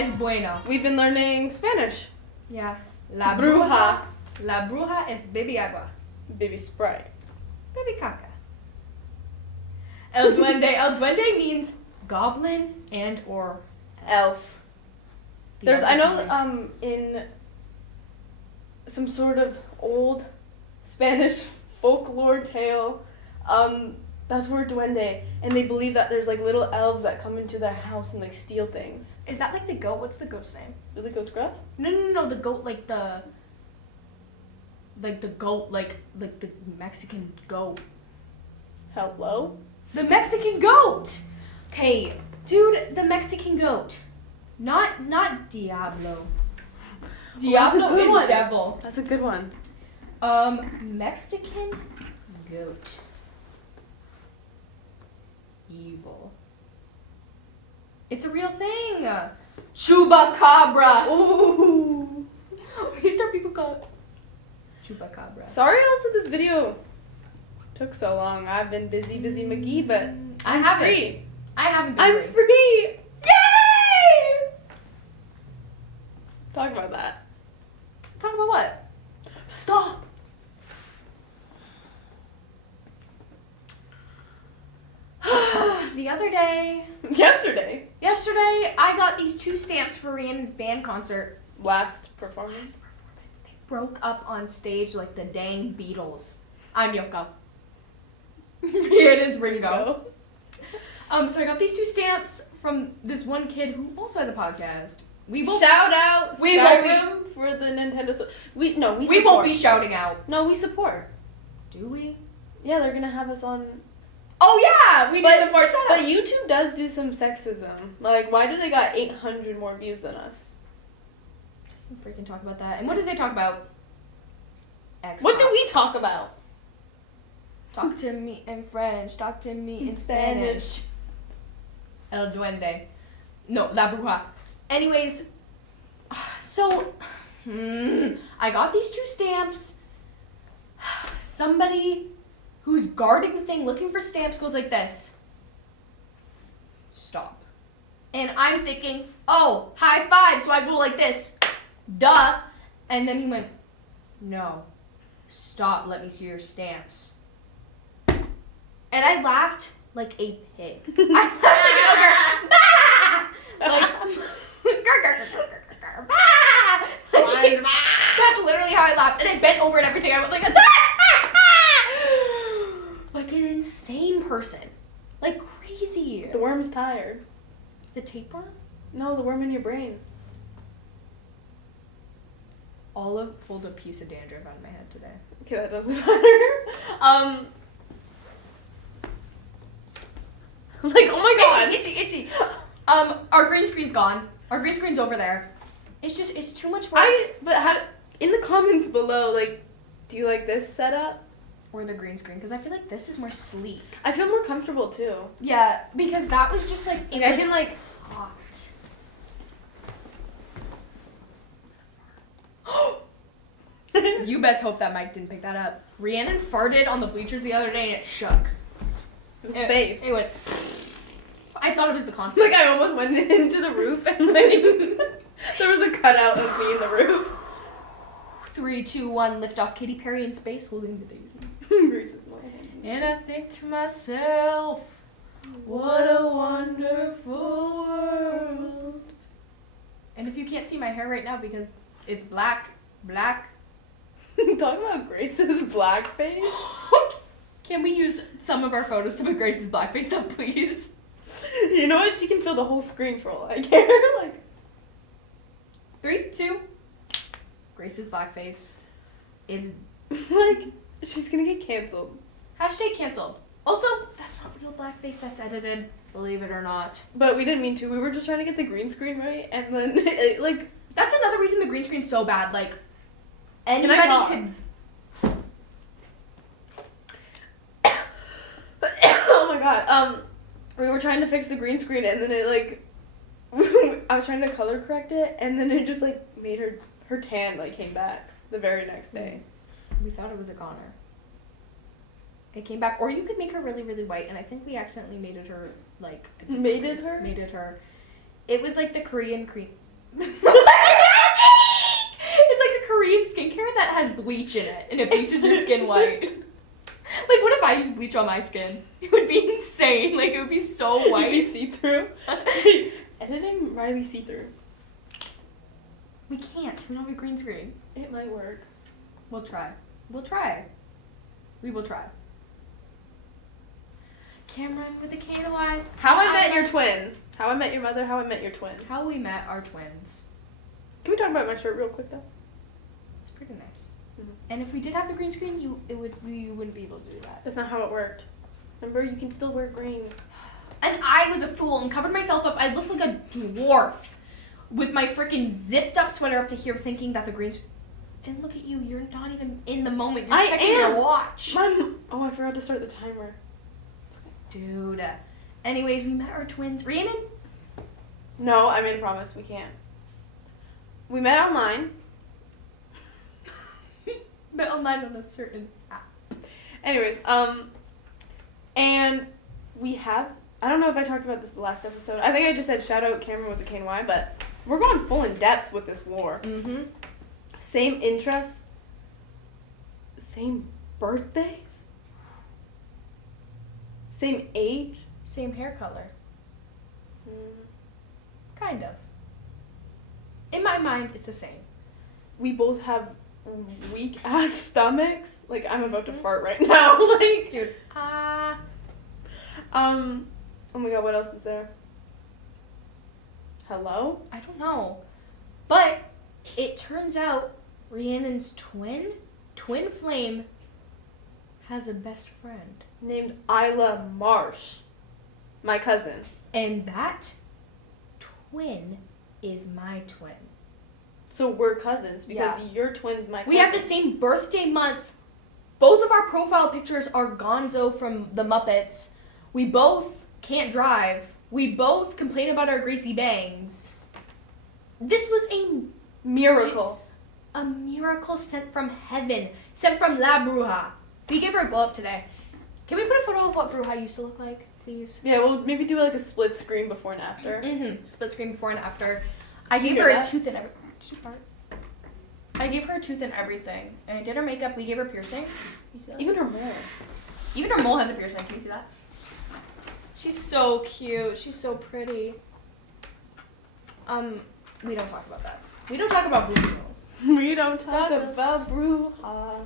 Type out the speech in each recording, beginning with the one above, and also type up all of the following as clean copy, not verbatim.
es bueno. We've been learning Spanish. Yeah. La Bruja. La Bruja es baby agua. Baby Sprite. Baby caca. El Duende. El Duende means goblin and or Elf. the I know elf. in some sort of old Spanish folklore tale, that's where Duende, and they believe that there's like little elves that come into their house and like steal things. Is that like the goat? What's the goat's name? Really goes gruff? No, the goat like the goat like the Mexican goat. Hello? The Mexican goat. Okay, dude, the Mexican goat. Not Diablo. Diablo is one. devil. That's a good one. Mexican goat. Evil. It's a real thing. Chupacabra. Ooh. These are people called Chupacabra. Sorry also this video took so long. I've been busy McGee, but I'm free. I haven't been I'm free. free. Yay! Talk about that. Talk about what? Stop. The other day, Yesterday. I got these 2 stamps for Rhiannon's band concert. Last performance. They broke up on stage like the dang Beatles. I'm Yoko. Rhiannon's Ringo. So I got these 2 stamps from this one kid who also has a podcast. We won't, Shout out we won't Skyrim for the Nintendo Switch. We we won't be shouting out. No, we support. Do we? Yeah, they're gonna have us on. Oh yeah, we do support. Shut But up. YouTube does do some sexism. Like, why do they got 800 more views than us? Freaking talk about that. And what did they talk about? Xbox. What do we talk about? Talk to me in French. Talk to me in In Spanish. Spanish. El Duende. No, La Bruja. Anyways, so I got these 2 stamps. Somebody who's guarding the thing looking for stamps goes like this. Stop. And I'm thinking, oh, high five. So I go like this. Duh. And then he went, no. Stop. Let me see your stamps. And I laughed like a pig. I laughed like an ogre. Bah! Like, that's literally how I laughed. And I bent over and everything. I went like, like an insane person. Like crazy. The worm's tired. The tapeworm? No, the worm in your brain. Olive pulled a piece of dandruff out of my head today. Okay, that doesn't matter. Like, oh my god. Itchy. Our green screen's gone. Our green screen's over there. It's too much work. In the comments below, like, do you like this setup? Or the green screen, because I feel like this is more sleek. I feel more comfortable too. Yeah, because that was just like, it I was can like hot. You best hope that mic didn't pick that up. Rhiannon farted on the bleachers the other day and it shook. it was space. It went. I thought it was the concert. Like I almost went into the roof and like there was a cutout of me in the roof. 3, 2, 1, lift off Katy Perry in space holding the daisy. Grace's mom. And I think to myself, what a wonderful world. And if you can't see my hair right now because it's black. Talk about Grace's blackface. Can we use some of our photos to put Grace's blackface up, please? You know what? She can fill the whole screen for all I care. Like 3, 2. Grace's blackface is like she's gonna get canceled. hashtag canceled. Also, that's not real blackface. That's edited. Believe it or not. But we didn't mean to. We were just trying to get the green screen right, and then it, like That's another reason the green screen's so bad. Like Can I anybody talk? could. Oh my god. We were trying to fix the green screen, and then it like I was trying to color correct it, and then it just like made her tan like came back the very next day. We thought it was a goner. It came back, or you could make her really, really white, and I think we accidentally made it her like. Made it her? Made it her. It was like the Korean It's like the Korean skincare that has bleach in it, and it bleaches your skin white. Like, what if I use bleach on my skin? It would be insane. Like, it would be so white. You'd be see-through. Editing Riley see-through. We can't. We don't have a green screen. It might work. We'll try. We'll try. We will try. Cameron with a K to Y. How I Met Your Twin. How I Met Your Mother, How I Met Your Twin. How we met our twins. Can we talk about my shirt real quick, though? It's pretty nice. Mm-hmm. And if we did have the green screen, we wouldn't be able to do that. That's not how it worked. Remember, you can still wear green. And I was a fool and covered myself up. I looked like a dwarf with my freaking zipped up sweater up to here, thinking that the green. And look at you. You're not even in the moment. You're checking your watch. Oh, I forgot to start the timer. Dude. Anyways, we met our twins. Rhiannon? No, I made a promise. We can't. We met online. Met online on a certain app. Anyways, and we have, I don't know if I talked about this the last episode. I think I just said shout out Cameron with a KNY, but we're going full in depth with this lore. Mm-hmm. Same interests, same birthdays, same age. Same hair color. Kind of. In my mind, it's the same. We both have weak ass stomachs. Like, I'm about to fart right now. Like, dude. Oh my god, what else is there? Hello? I don't know. But it turns out Rhiannon's twin flame, has a best friend named Isla Marsh. My cousin. And that twin is my twin. So we're cousins because your twin's my cousin. We have the same birthday month. Both of our profile pictures are Gonzo from the Muppets. We both can't drive. We both complain about our greasy bangs. This was a miracle. A miracle sent from heaven. Sent from La Bruja. We gave her a glow up today. Can we put a photo of what Bruja used to look like, please? Yeah, we'll maybe do like a split screen before and after. Mm-hmm. Split screen before and after. I gave her a tooth and everything. Did you fart? I gave her a tooth and everything. And I did her makeup. We gave her piercing. You see that? Even her mole. Even her mole has a piercing. Can you see that? She's so cute. She's so pretty. We don't talk about that. We don't talk about Bruja. We don't talk about Bruja.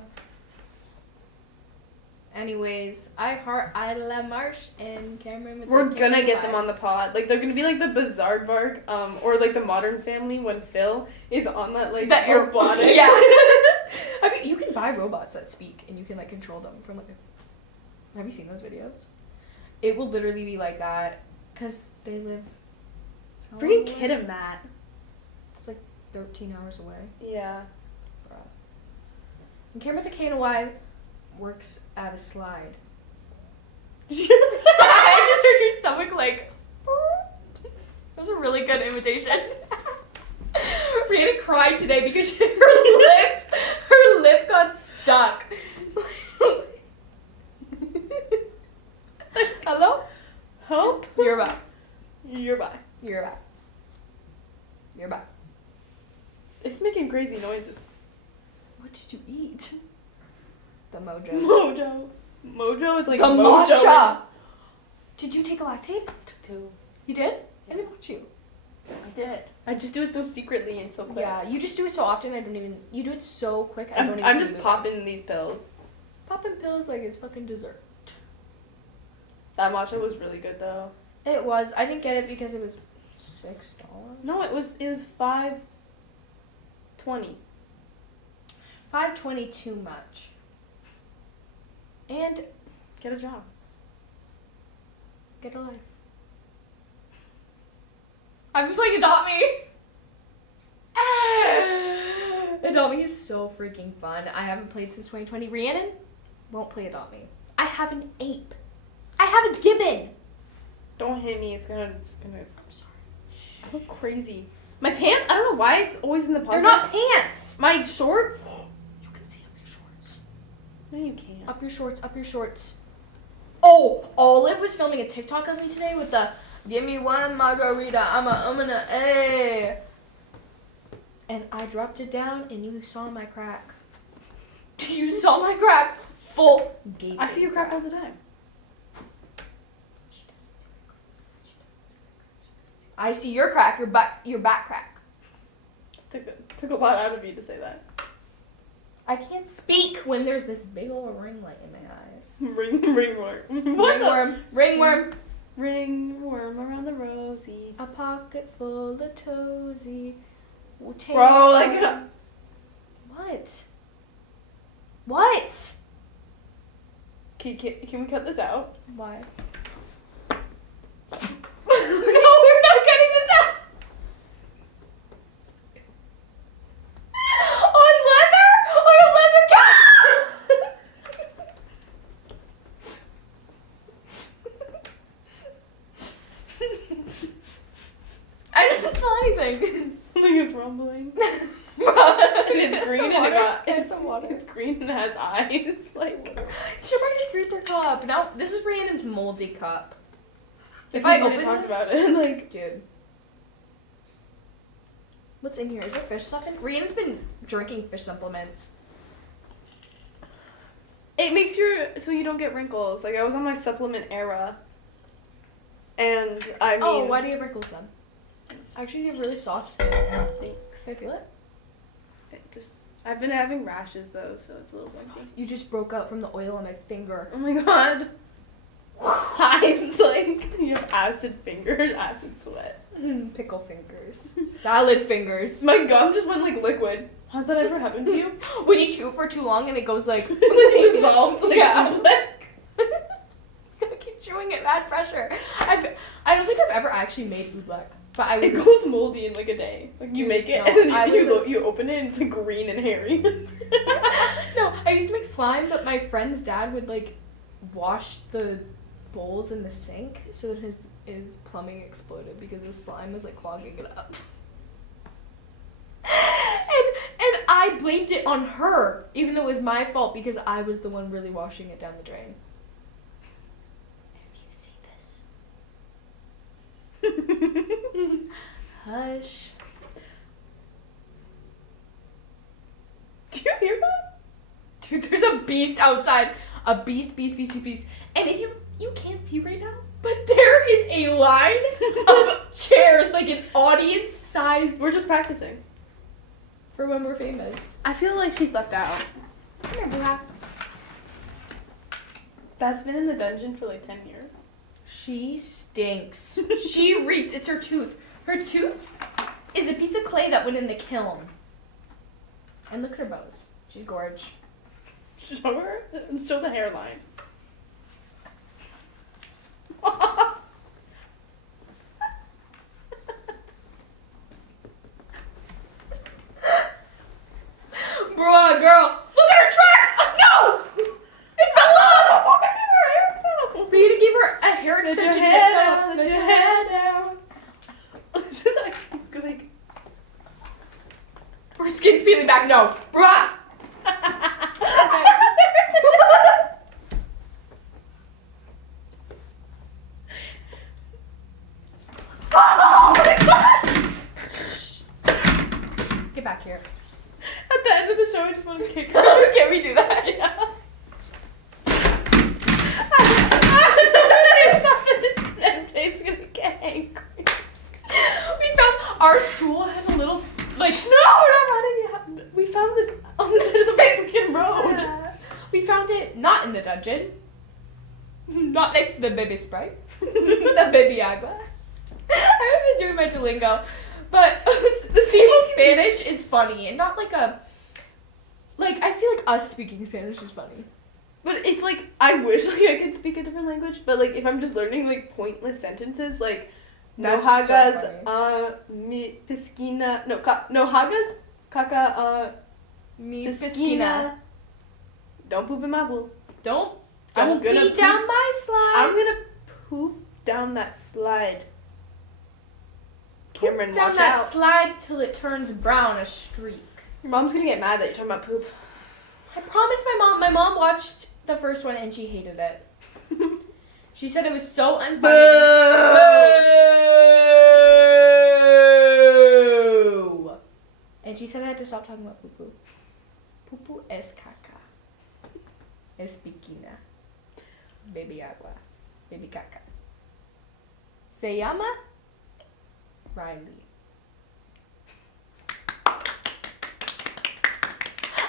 Anyways, I heart Isla Marsh and Cameron. We're gonna get them on the pod. Like, they're gonna be like the Bizarre or like the Modern Family when Phil is on that like robotic. Yeah. I mean, you can buy robots that speak and you can like control them from like. Have you seen those videos? It will literally be like that, cause they live. Freaking kid of Matt. It's like 13 hours away. Yeah. Bruh. And Cameron with the KNY works at a slide. I just heard your stomach like. That was a really good imitation. Rhiannon cried today because her lip got stuck. Hello? Help? You're back. You're back. You're back. You're back. It's making crazy noises. What did you eat? The Mojo. Mojo. Mojo is like the Mojo. matcha. Did you take a lactate? Took 2. You did? I didn't watch you. I did. I just do it so secretly and so quick. Yeah, you just do it so often. I don't even. You do it so quick. I don't even. I'm just popping these pills. Popping pills like it's fucking dessert. That matcha was really good though. It was. I didn't get it because it was $6. No, it was $5.20. $5.20 too much. And get a job. Get a life. I've been playing Adopt Me. Adopt Me is so freaking fun. I haven't played since 2020. Rhiannon won't play Adopt Me. I have an ape. I have a gibbon. Don't hit me. It's gonna. I'm sorry. I look crazy. My pants. I don't know why it's always in the pocket. They're not pants. My shorts. You can see up your shorts. No, you can't. Up your shorts. Up your shorts. Oh, Olive was filming a TikTok of me today with the "Give me one margarita. I'm gonna And I dropped it down, and you saw my crack. You saw my crack. Full gaping. I see your crack all the time. I see your crack, your back crack. Took a lot out of you to say that. I can't speak when there's this big old ring light in my eyes. Ringworm. Ringworm. Ringworm around the rosy. A pocket full of toesy. Bro, like. What? What? Can we cut this out? Why? No, we're not cutting this out. On a leather couch. I don't smell anything. Something is rumbling. And it's green and it's some water. It's green and has eyes. Like, she brought a creeper cup. Now this is Rhiannon's moldy cup. If I I open talk this, about it, like, dude, what's in here? Is there fish stuff in? Rhiannon's been drinking fish supplements. it makes so you don't get wrinkles. Like, I was on my supplement era, and I mean, Why do you have wrinkles then? Actually, you have really soft skin. thanks. Can I feel it? I've been having rashes though, so it's a little bumpy. You just broke out from the oil on my finger. Oh my god. Hives, like, you have acid fingers, acid sweat. Pickle fingers. Salad fingers. My gum just went like liquid. Has that ever happened to you? When you chew for too long and it goes like dissolves, like, yeah. oobleck. Gotta keep chewing at mad pressure. I don't think I've ever actually made oobleck, but I was. It goes moldy in like a day. Like, you make it No, and I then was you open it and it's like green and hairy. No, I used to make slime, but my friend's dad would like wash the bowls in the sink so that his plumbing exploded because the slime was like clogging it up. And I blamed it on her, even though it was my fault because I was the one really washing it down the drain. If you see this, hush. Do you hear that? Dude, there's a beast outside. A beast. And if you can't see right now, but there is a line of chairs, like an audience size. We're just practicing. For when we're famous. I feel like she's left out. Come here, Bruja. That's been in the dungeon for like 10 years. She stinks. She reeks. It's her tooth. Her tooth is a piece of clay that went in the kiln. And look at her bows. She's gorge. Show her. Show the hairline. Bruh, girl. Look at her track. Oh, no! It fell off. We need to give her a hair Let extension. your head down. Let your head down. This is actually like. Her skin's peeling back. No. Bruh. Get back here. At the end of the show, I just want to kick her. Can we do that? Yeah. It's gonna get angry. We found our school has a little like No, we're not running yet. We found this on the side of the freaking road. We found it not in the dungeon. Not next to the baby Sprite. The baby agua. I haven't been doing my Duolingo. But speaking Spanish is funny and not like a like I feel like us speaking Spanish is funny. But it's like, I wish like I could speak a different language, but like if I'm just learning like pointless sentences, like no That's so hagas mi piscina no hagas caca Mi piscina. piscina. Don't poop in my pool. Don't I'm pee gonna down poop. my slide. I'm gonna poop down that slide. Cameron, Poop down watch that out. slide till it turns brown, a streak. Your mom's gonna get mad that you're talking about poop. I promised my mom. My mom watched the first one and she hated it. She said it was so unfunny. Boo! And And she said I had to stop talking about poo-poo. Poo-poo es caca. Es piscina. Baby agua. Baby caca. Se llama Riley.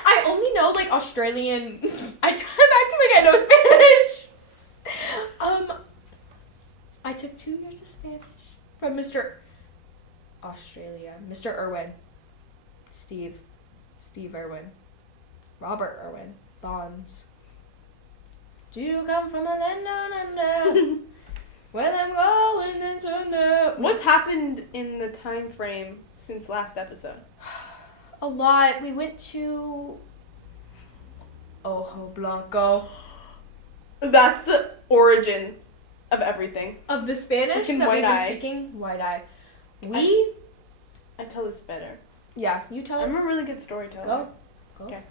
I only know like Australian. I try back to like I know Spanish. I took 2 years of Spanish from Mr. Australia, Mr. Irwin, Steve Irwin, Robert Irwin, Bonds. Do you come from a land down under? Where them going and under? What's happened in the time frame since last episode? A lot. We went to Ojo Blanco. That's the origin of everything. Of the Spanish Freaking that we've been White Eye. speaking. White Eye. I tell this better. Yeah, you tell it. I'm a really good storyteller. Go. Okay.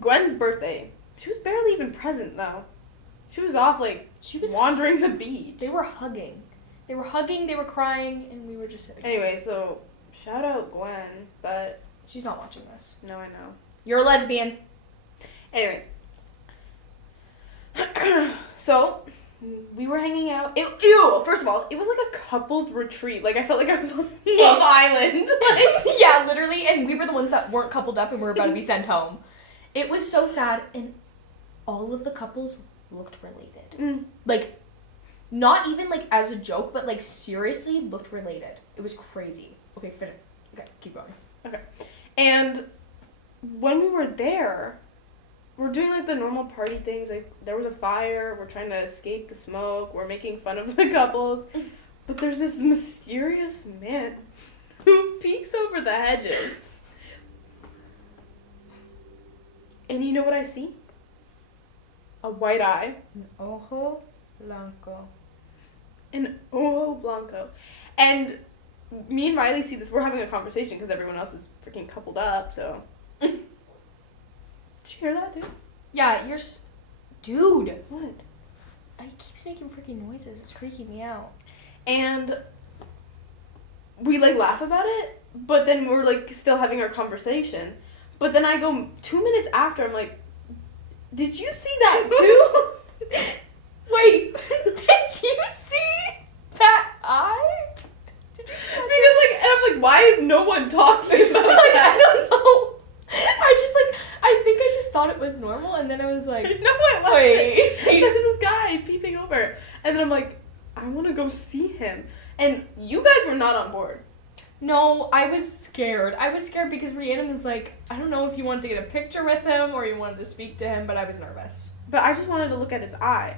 Gwen's birthday. She was barely even present though. She was off like She was wandering the beach. They were hugging. They were crying, and we were just sitting. Anyway, so shout out Gwen, but She's not watching this. no, I know. You're a lesbian. Anyways. So, we were hanging out. Ew! First of all, it was like a couple's retreat. Like, I felt like I was on Love Island. Yeah, literally, and we were the ones that weren't coupled up and were about to be sent home. It was so sad, and all of the couples looked related. Like, not even, like, as a joke, but, like, seriously looked related. It was crazy. Okay, finish. Okay, keep going. Okay. And when we were there, we're doing, like, the normal party things. Like, there was a fire. We're trying to escape the smoke. We're making fun of the couples. But there's this mysterious man who peeks over the hedges. And you know what I see? A white eye. Ojo Blanco. An ojo blanco. And me and Riley see this. We're having a conversation because everyone else is freaking coupled up, so. Did you hear that, dude? Yeah, dude. What? He keeps making freaking noises. It's freaking me out. And we, like, laugh about it, but then we're, like, still having our conversation. But then I go 2 minutes after, I'm like, did you see that, too? Wait, did you see that eye? Did you see that? Because, like, and I'm like, why is no one talking about Like, that? I don't know. I think I just thought it was normal, and then I was like, No, it wasn't. Wait. There's this guy peeping over. And then I'm like, I want to go see him. And you guys were not on board. no, I was scared. I was scared because Rhiannon was like, I don't know if you wanted to get a picture with him or you wanted to speak to him, but I was nervous. But I just wanted to look at his eye.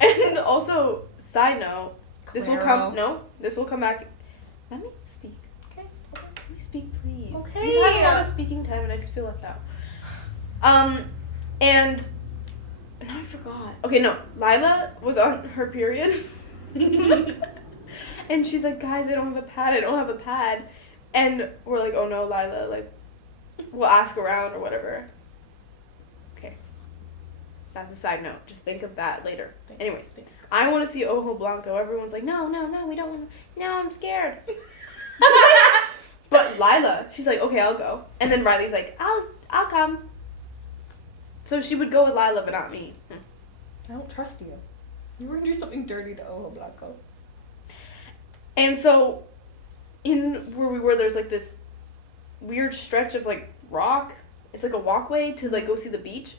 And also, side note, this will come back. Let me speak. Okay. Let me speak, please. Okay. You've had a lot of speaking time and I just feel left out. And now I forgot. Okay, no. Lila was on her period. And she's like, guys, I don't have a pad. And we're like, oh no, Lila, like, we'll ask around or whatever. Okay. That's a side note. Just think of that later. Anyways, I want to see Ojo Blanco. Everyone's like, no, we don't want to. No, I'm scared. But Lila, she's like, okay, I'll go. And then Riley's like, I'll come. So she would go with Lila, but not me. I don't trust you. You were gonna do something dirty to Ojo Blanco. And so, in where we were, there's like this weird stretch of like rock. It's like a walkway to like go see the beach.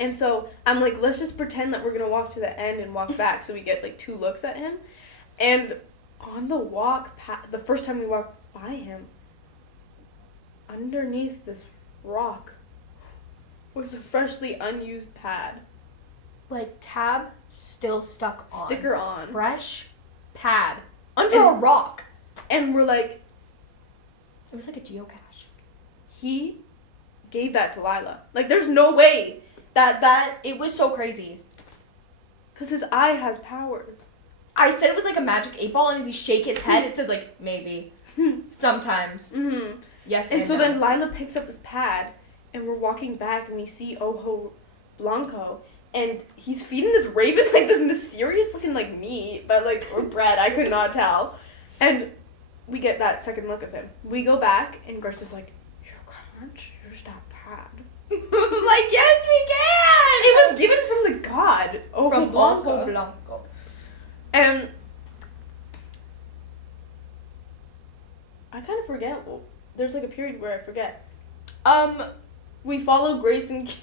And so I'm like, let's just pretend that we're gonna walk to the end and walk back, so we get like 2 looks at him. And on the walk, the first time we walked by him, underneath this rock was a freshly unused pad. Like, tab still stuck on. Sticker on. Fresh pad. Under a rock. And we're like, It was like a geocache. he gave that to Lila. Like, there's no way that It was so crazy. because his eye has powers. I said it was like a magic 8-ball, and if you shake his head, it said like, maybe. Sometimes. Mm-hmm. Yes, And so no. then Lila picks up his pad, and we're walking back, and we see Ojo Blanco, and he's feeding this raven like this mysterious looking like meat, but like or bread, I could not tell. And we get that second look of him. We go back, and Grace is like, you can't use that pad. I'm like, yes, we can! It was given from the god. From Blanco. And I kind of forget. There's like a period where I forget. We follow Grace and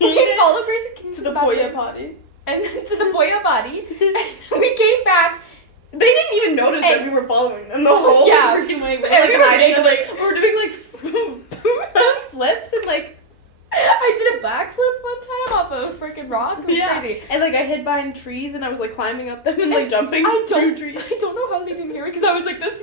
We follow Grace and Keaton to the Poya potty. And then to the Poya body. And then we came back. They didn't even notice that we were following them the whole freaking way. And we were hiding, we were doing like flips and like. I did a backflip one time off a freaking rock. It was crazy. And like I hid behind trees and I was like climbing up them and like jumping through trees. I don't know how they didn't hear it because I was like this.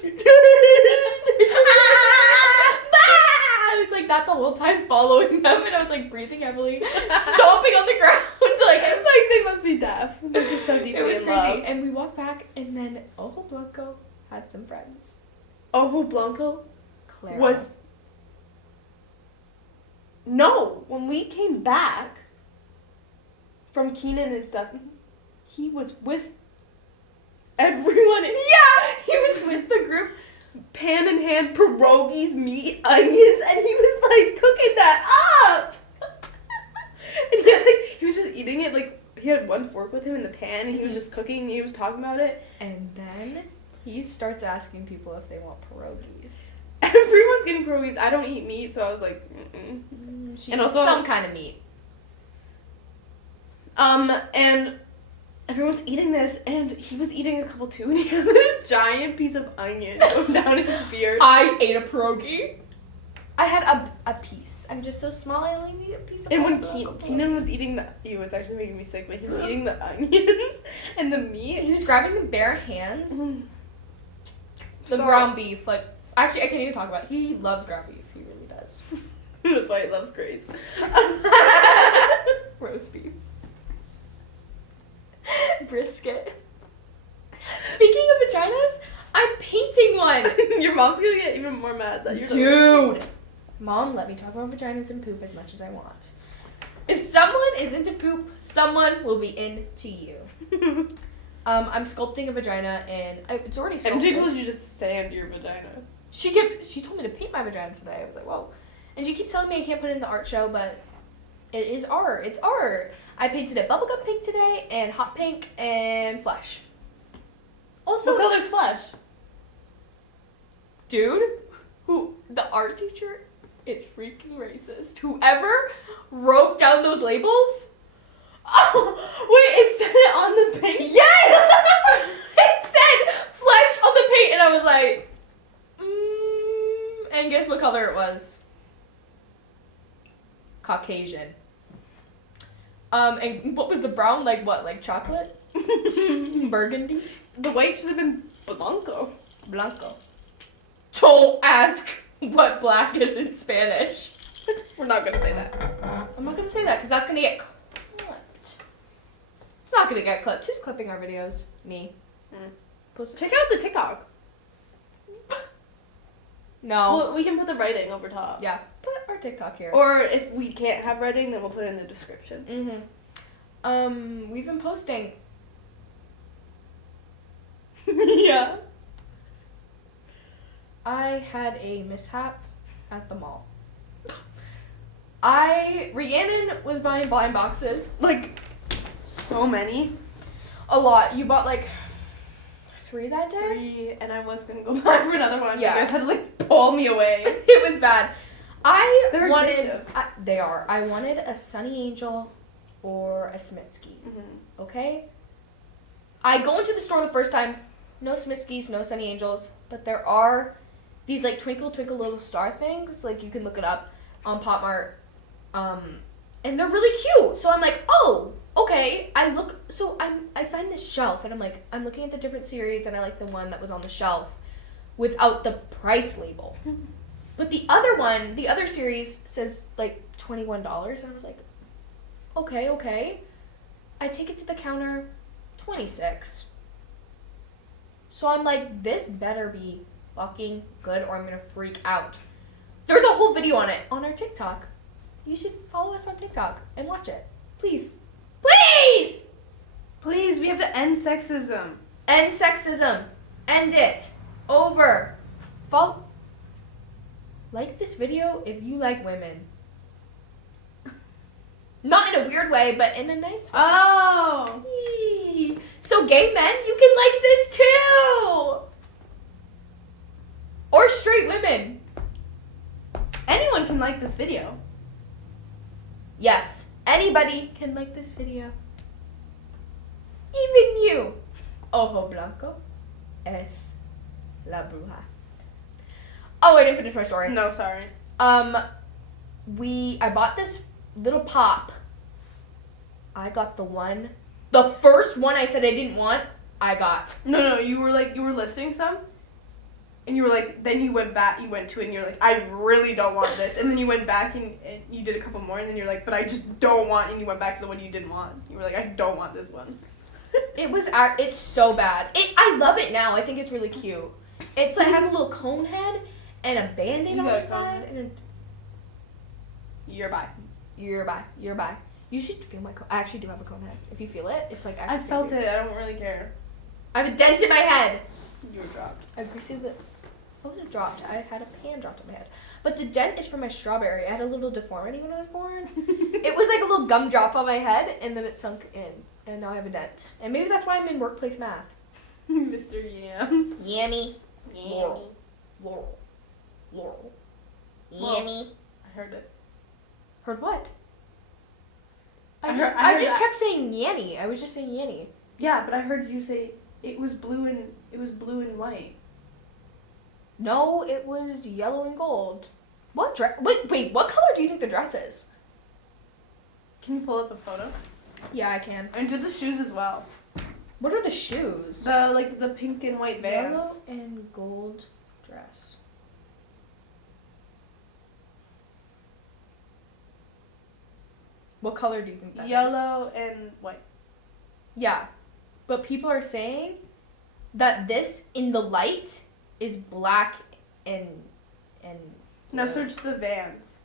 I was like that the whole time following them and I was like breathing heavily, stomping on the ground like they must be deaf. They're just so deeply in love. It was crazy. love. And we walked back and then Ojo Blanco had some friends. Ojo Blanco Clara. was. No, when we came back from Keenan and stuff, he was with everyone. Yeah, he was with the group. Pan in hand, pierogies, meat, onions, and he was like cooking that up. And he was just eating it like he had one fork with him in the pan, and he was just cooking. And he was talking about it, and then he starts asking people if they want pierogies. Everyone's getting pierogies. I don't eat meat, so I was like, She and eats also some kind of meat. And everyone's eating this, and he was eating a couple too, and he had this giant piece of onion going down his beard. I ate a pierogi. I had a piece. I'm just so small, I only need a piece of And when pierogi. Keenan was eating he was actually making me sick, but he was eating the onions and the meat. He was grabbing the bare hands. The Stop. ground beef, like, actually, I can't even talk about it. He loves ground beef. He really does. That's why he loves Grace. Roast beef. Brisket. Speaking of vaginas, I'm painting one. Your mom's gonna get even more mad that you're Dude! Mom, let me talk about vaginas and poop as much as I want. If someone is into poop, someone will be into you. I'm sculpting a vagina and it's already sculpted. MJ told you to sand your vagina. She told me to paint my vagina today. I was like, whoa. And she keeps telling me I can't put it in the art show, but it is art. It's art. I painted it bubblegum pink today and hot pink and flesh. Also, what color's flesh? Dude, the art teacher is freaking racist. Whoever wrote down those labels. Oh, wait, it said it on the paint? Yes! It said flesh on the paint, and I was like, and guess what color it was? Caucasian. And what was the brown, like chocolate? Burgundy? The white should have been Blanco. Blanco. Don't ask what black is in Spanish. We're not gonna say that. I'm not gonna say that, because that's gonna get clipped. It's not gonna get clipped. Who's clipping our videos? Me. Post Check out the TikTok. No. Well, we can put the writing over top. Yeah. Put our TikTok here. Or if we can't have writing, then we'll put it in the description. We've been posting. Yeah. I had a mishap at the mall. Rhiannon was buying blind boxes. Like, so many. A lot. You bought like 3 that day? 3, and I was gonna go buy for another one. Yeah. You guys had to like pull me away. It was bad. They're addictive. They are. I wanted a Sunny Angel or a Smitsky. Mm-hmm. Okay? I go into the store the first time. No Smitskys, no Sunny Angels. But there are these like twinkle twinkle little star things. Like you can look it up on Pop Mart. And they're really cute. So I'm like, oh, okay. I find this shelf and I'm like, I'm looking at the different series and I like the one that was on the shelf without the price label. But the other series says like $21 and I was like, okay. I take it to the counter, $26. So I'm like, this better be fucking good or I'm gonna freak out. There's a whole video on it on our TikTok. You should follow us on TikTok and watch it. Please. Please! Please, we have to end sexism. End sexism. End it. Over. Like this video if you like women. Not in a weird way, but in a nice way. Oh. Yee. So gay men, you can like this too. Or straight women. Anyone can like this video. Yes, anybody can like this video. Even you. Ojo Blanco es la Bruja. Oh, I didn't finish my story. No, sorry. I bought this little pop. I got the first one I said I didn't want, I got. No, you were listing some, and you were like, then you went to it, and you're like, I really don't want this, and then you went back and you did a couple more, and then you're like, but I just don't want, and you went back to the one you didn't want. You were like, I don't want this one. It's so bad. I love it now. I think it's really cute. It's like has a little cone head and a band-aid on the side. And You're by. You're by. You should feel my cone. I actually do have a cone head. If you feel it, it's like actually I felt crazy. it. I don't really care. I have a dent in my head. You were dropped. I received it. What was it dropped? I had a pan dropped on my head. But the dent is from my strawberry. I had a little deformity when I was born. It was like a little gumdrop on my head, and then it sunk in. And now I have a dent. And maybe that's why I'm in workplace math. Mr. Yams. Yummy. Yammy. Laurel. Well, Yummy. I heard it. Heard what? I I heard just that. kept saying yanny. I was just saying yanny. Yeah, but I heard you say it was blue and white. No, it was yellow and gold. What dress? Wait, what color do you think the dress is? Can you pull up a photo? Yeah, I can. And do the shoes as well. What are the shoes? The pink and white Vans. Yellow and gold dress. What color do you think that is? Yellow and white. Yeah, but people are saying that this in the light is black and Now search the Vans.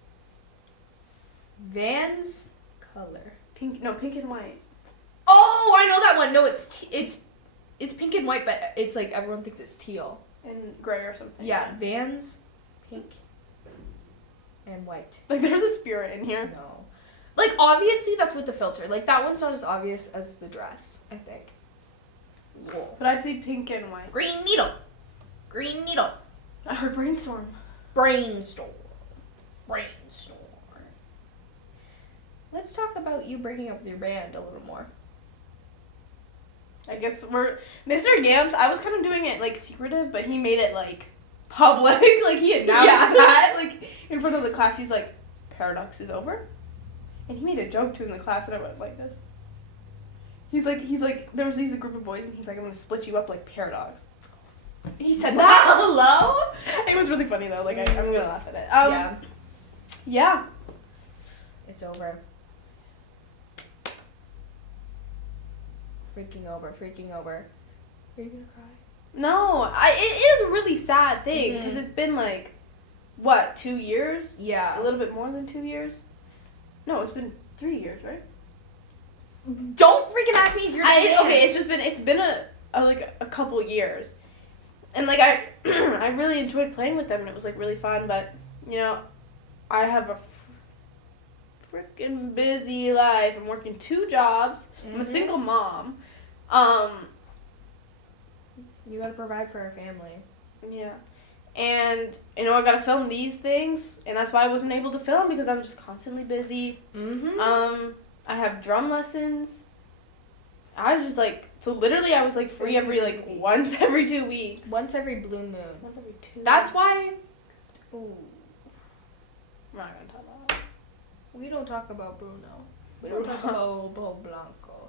Vans color. Pink and white. Oh, I know that one. No, it's pink and white, but it's like everyone thinks it's teal. And gray or something. Yeah, Vans, pink, and white. Like there's a spirit in here. No. Like, obviously, that's with the filter. Like, that one's not as obvious as the dress, I think. Whoa. But I see pink and white. Green needle. Green needle. I heard brainstorm. Brainstorm. Brainstorm. Let's talk about you breaking up with your band a little more. I guess we're Mr. Yams. I was kind of doing it like secretive, but he made it like public. Like he announced that like in front of the class. He's like, "Paradox is over," and he made a joke too in the class, and I went like this. He's like, there was these group of boys, and he's like, "I'm gonna split you up like Paradox." He said that? Hello? It was really funny though. Like I'm gonna laugh at it. Yeah. It's over. Freaking over. Are you gonna cry? No, it is a really sad thing because it's been like, what, 2 years? Yeah. A little bit more than 2 years? No, it's been 3 years, right? Don't freaking ask me if you're Okay, it's been a couple years, and like I I really enjoyed playing with them, and it was like really fun. But you know, I have a freaking busy life. I'm working 2 jobs. I'm a single mom. You gotta provide for our family. Yeah. And, you know, I gotta film these things, and that's why I wasn't able to film, because I was just constantly busy. I have drum lessons. I was just like, so literally I was like free once every 2 weeks. Once every blue moon. Once every 2 That's why... Ooh. I'm not gonna talk about that. We don't talk about Bruno. We don't talk about Blanco.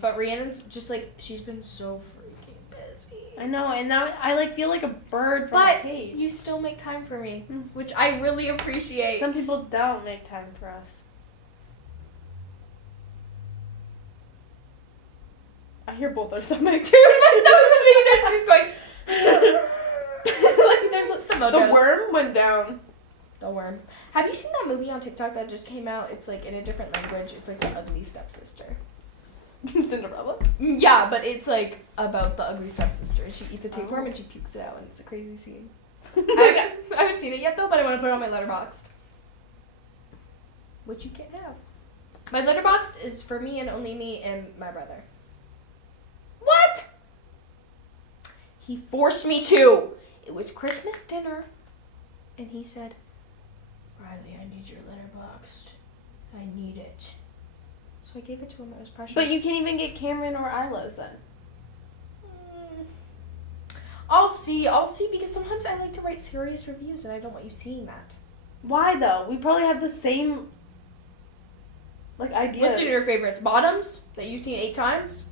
But Rhiannon's just like, she's been so freaking busy. I know, and now I like feel like a bird from a cage. But you still make time for me, which I really appreciate. Some people don't make time for us. I hear both our stomachs. Dude, my stomach was making noise. He was going... like, what's the mojos? The worm went down. The worm. Have you seen that movie on TikTok that just came out? It's like in a different language. It's like The Ugly Stepsister. Cinderella? Yeah, but it's like about the ugly stepsister, and she eats a tapeworm and she pukes it out, and it's a crazy scene. I haven't seen it yet though, but I want to put it on my letterboxd. Which you can't have. My letterboxd is for me and only me and my brother. What? He forced me to. It was Christmas dinner, and he said, "Riley, I need your letterboxd. I need it." So I gave it to him. It was precious. But you can't even get Cameron or Isla's then. I'll see because sometimes I like to write serious reviews and I don't want you seeing that. Why though? We probably have the same like ideas. What's in your favorites? Bottoms that you've seen 8 times?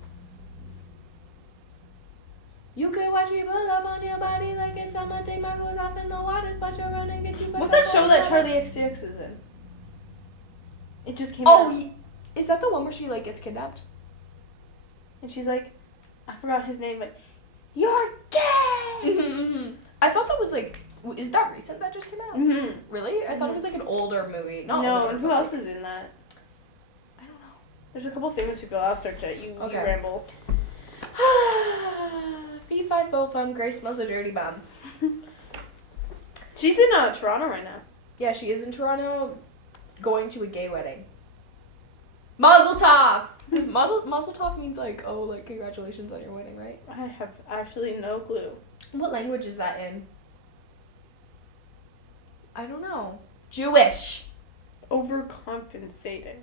You could watch me pull up on your body like it's summer. Take my clothes off in the water, spot your run and get you. What's that show that Charlie XCX is in? It just came out. Is that the one where she like gets kidnapped? And she's like, I forgot his name, but you're gay. I thought that was like, is that recent that just came out? Mm-hmm. Really? I thought it was like an older movie. Not no, older, and who but, else is in that? I don't know. There's a couple famous people. I'll search it. You ramble. Fee, fi, fo, fum, Grace smells a dirty bum. She's in Toronto right now. Yeah, she is in Toronto going to a gay wedding. Mazel tov! Because mazel tov means like, oh, like congratulations on your wedding, right? I have actually no clue. What language is that in? I don't know. Jewish. Overcompensating.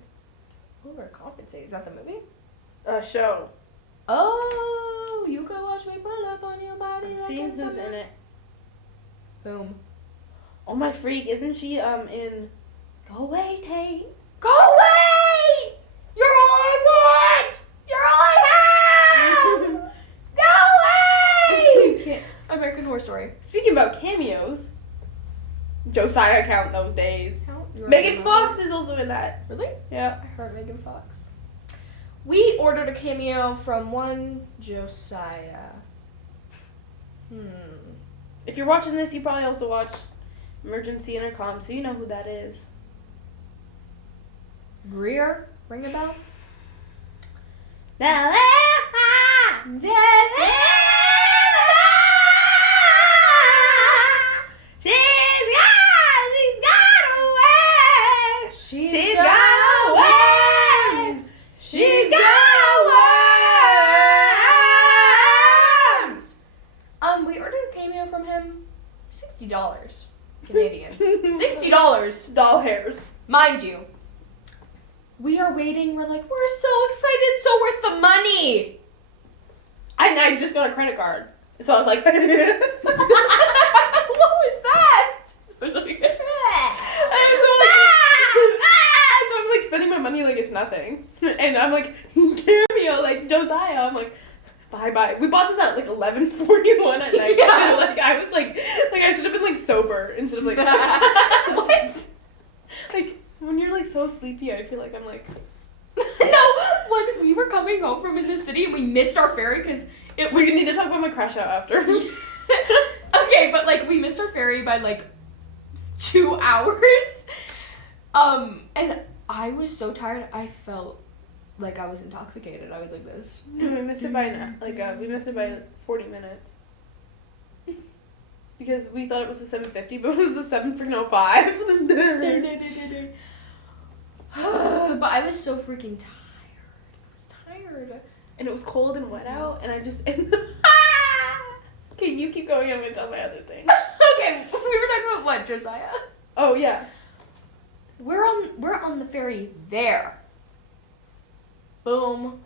Overcompensate. Is that the movie? Show. Oh, you can watch me pull up on your body like See it's who's summer. in it. Boom. Oh my freak! Isn't she in? Go away, Tate. Go away! You're all I want! You're all I have! Go away! American Horror Story. Speaking about cameos, Josiah count those days. Megan Fox is also in that. Really? Yeah. I heard Megan Fox. We ordered a cameo from one Josiah. If you're watching this, you probably also watch Emergency Intercom, so you know who that is. Greer? Ring a bell? Now, She's got worms. She's got worms. We ordered a cameo from him. $60 Canadian. $60. Doll hairs. Mind you. We are waiting. We're like, we're so excited. So worth the money. I just got a credit card, so I was like, What was that? I was like, so I'm like spending my money like it's nothing, and I'm like cameo like Josiah. I'm like, bye. We bought this at like 11:41 at night. Yeah. Like I was like I should have been like sober instead of like What? Like when you're like so sleepy, I feel like I'm like. No, when we were coming home from in the city and we missed our ferry because it was. We need to talk about my crash out after. Okay, but like we missed our ferry by like 2 hours. And I was so tired. I felt like I was intoxicated. I was like this. We missed it by 40 minutes. Because we thought it was the 7:50, but it was the 7:05. But I was so freaking tired. I was tired. And it was cold and wet out, and I just... Okay, you keep going. I'm going to tell my other thing. Okay, we were talking about what, Josiah? Oh, yeah. We're on the ferry there. Boom.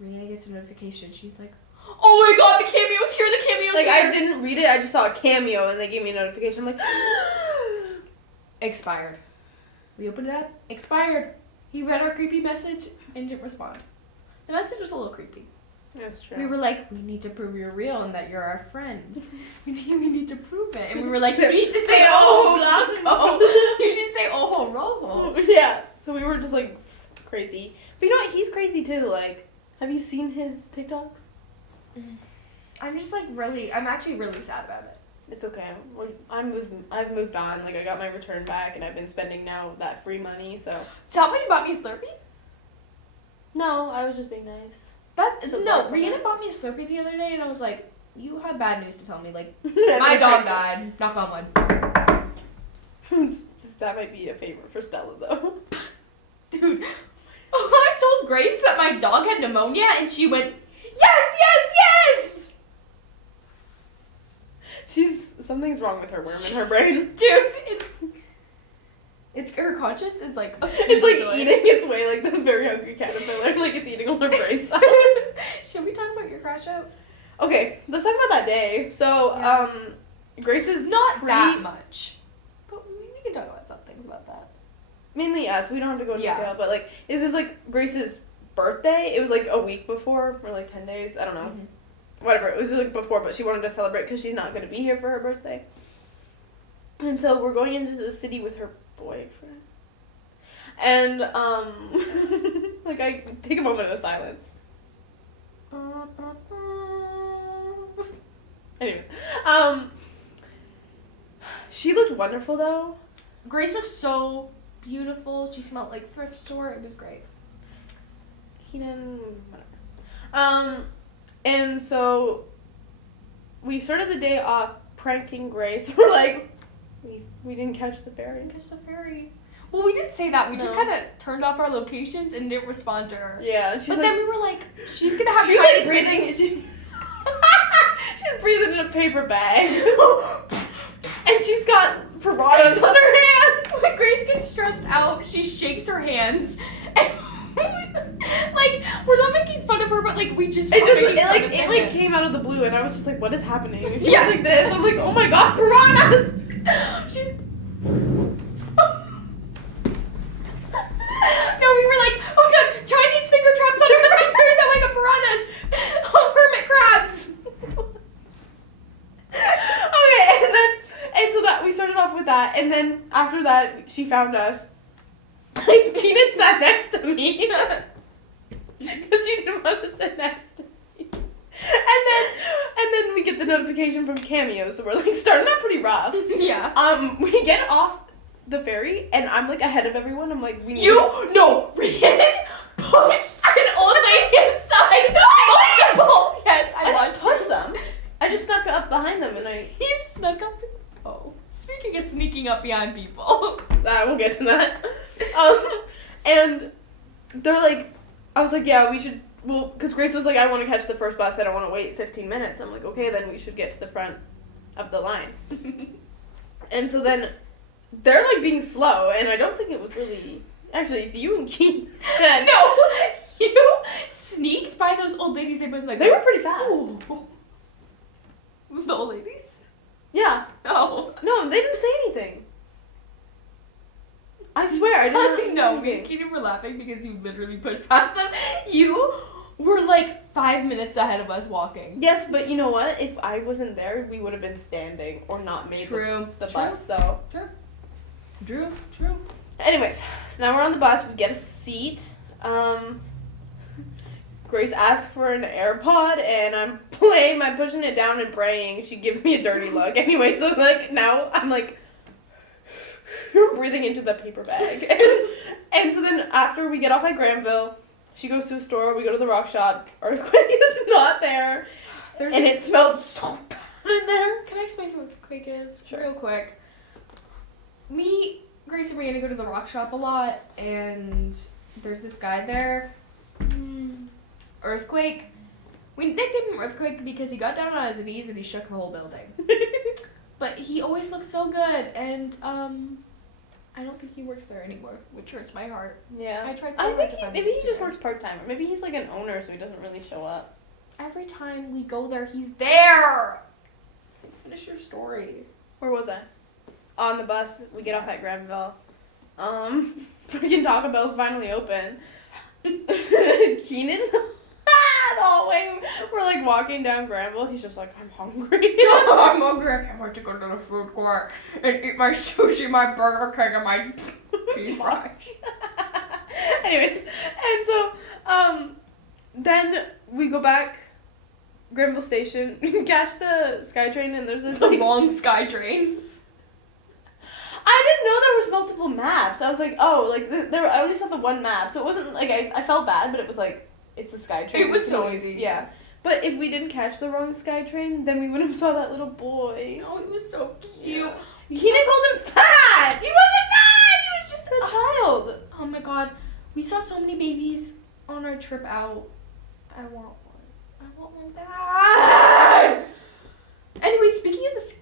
Rhiannon gets a notification. She's like, oh my god, the cameo's here, the cameo's Like, here. I didn't read it. I just saw a cameo, and they gave me a notification. I'm like... Expired. We opened it up. Expired. He read our creepy message and didn't respond. The message was a little creepy. That's true. We were like, we need to prove you're real and that you're our friend. we need to prove it. And we were like, you need to say, oh, Blanco. You need to say, oh, rojo. Yeah. So we were just, like, crazy. But you know what? He's crazy, too. Like, have you seen his TikToks? I'm actually really sad about it. It's okay. I've moved on. Like, I got my return back, and I've been spending now that free money, so... Tell me you bought me a Slurpee? No, I was just being nice. Rhiannon bought me a Slurpee the other day, and I was like, you have bad news to tell me. Like, my dog died. Knock on wood. That might be a favor for Stella, though. Dude, I told Grace that my dog had pneumonia, and she went, yes! Something's wrong with her worm in her brain. Dude, it's her conscience is like it's like eating its way like the very hungry caterpillar, like it's eating all her brain cells. Should we talk about your crash out? Okay, let's talk about that day. So, Grace is not that much, but we can talk about some things about that. Mainly us. We don't have to go into detail, but like, this is like Grace's birthday. It was like a week before, or like 10 days. I don't know. Mm-hmm. Whatever. It was like before, but she wanted to celebrate because she's not going to be here for her birthday. And so we're going into the city with her boyfriend. And, like, I take a moment of silence. Anyways, she looked wonderful, though. Grace looked so beautiful. She smelled like thrift store. It was great. Keenan, whatever. And so we started the day off pranking Grace. We're like, we didn't catch the ferry. Well, we didn't say that. We just kind of turned off our locations and didn't respond to her. Yeah. But then we were like, she's going to have Chinese like breathing. She's breathing in a paper bag. And she's got piranhas on her hand. When Grace gets stressed out, she shakes her hands. And like, we're not making fun of her, but like, we just it came out of the blue, and I was just like, what is happening? And she was like this. I'm like, oh my god, piranhas! She's no, we were like, oh god, Chinese finger traps on her fingers and like a piranhas. Oh, hermit crabs. Okay, and so that we started off with that, and then after that, she found us. Keenan sat next to me because she didn't want to sit next to me. And then we get the notification from Cameo, so we're like starting out pretty rough. Yeah. We get off the ferry, and I'm like ahead of everyone. I'm like, we need Rhiannon pushed an old lady aside multiple. Yes, I watched. Push them. I just snuck up behind them, and You snuck up. Oh, speaking of sneaking up behind people. We'll get to that. And they're like, I was like, yeah, we should, well, because Grace was like, I want to catch the first bus, I don't want to wait 15 minutes. I'm like, okay, then we should get to the front of the line. And so then they're like being slow, and I don't think it was really, actually, it's you and Keen. No, you sneaked by those old ladies. They were like, they were pretty fast. Ooh. The old ladies? Yeah. No, they didn't say anything. I swear, I didn't. No, me and Keenan were laughing because you literally pushed past them. You were like 5 minutes ahead of us walking. Yes, but you know what? If I wasn't there, we would have been standing or not made the bus. So True. Anyways, so now we're on the bus. We get a seat. Grace asks for an AirPod, and I'm pushing it down and praying. She gives me a dirty look. Anyway, so like now I'm like breathing into the paper bag. And so then after we get off at Granville, she goes to a store, we go to the rock shop, Earthquake is not there. And it smelled so bad in there. Can I explain who Earthquake is? Sure. Real quick. Grace and Rhiannon go to the rock shop a lot, and there's this guy there. Earthquake. We nicknamed him Earthquake because he got down on his knees and he shook the whole building. But he always looks so good, and I don't think he works there anymore, which hurts my heart. Yeah. I tried so hard to find him. Maybe he just works part-time, or maybe he's like an owner, so he doesn't really show up. Every time we go there, he's there! Finish your story. Where was I? On the bus, we get off at Granville. Freaking Taco Bell's finally open. Keenan? The whole way we're like walking down Granville, he's just like, I'm hungry. I'm hungry. I can't wait to go to the food court and eat my sushi, my Burger King, and my cheese fries. Anyways, and so then we go back Granville Station, catch the SkyTrain, and there's this long SkyTrain. I didn't know there was multiple maps. I was like, oh, like I only saw the one map, so it wasn't like I felt bad, but it was like it's the SkyTrain. It was so easy. Yeah. But if we didn't catch the wrong SkyTrain, then we wouldn't have saw that little boy. Oh, he was so cute. Yeah. Keenan called him fat. He wasn't fat. He was just a child. Oh my god, we saw so many babies on our trip out. I want one. I want one bad. Anyway, speaking of this,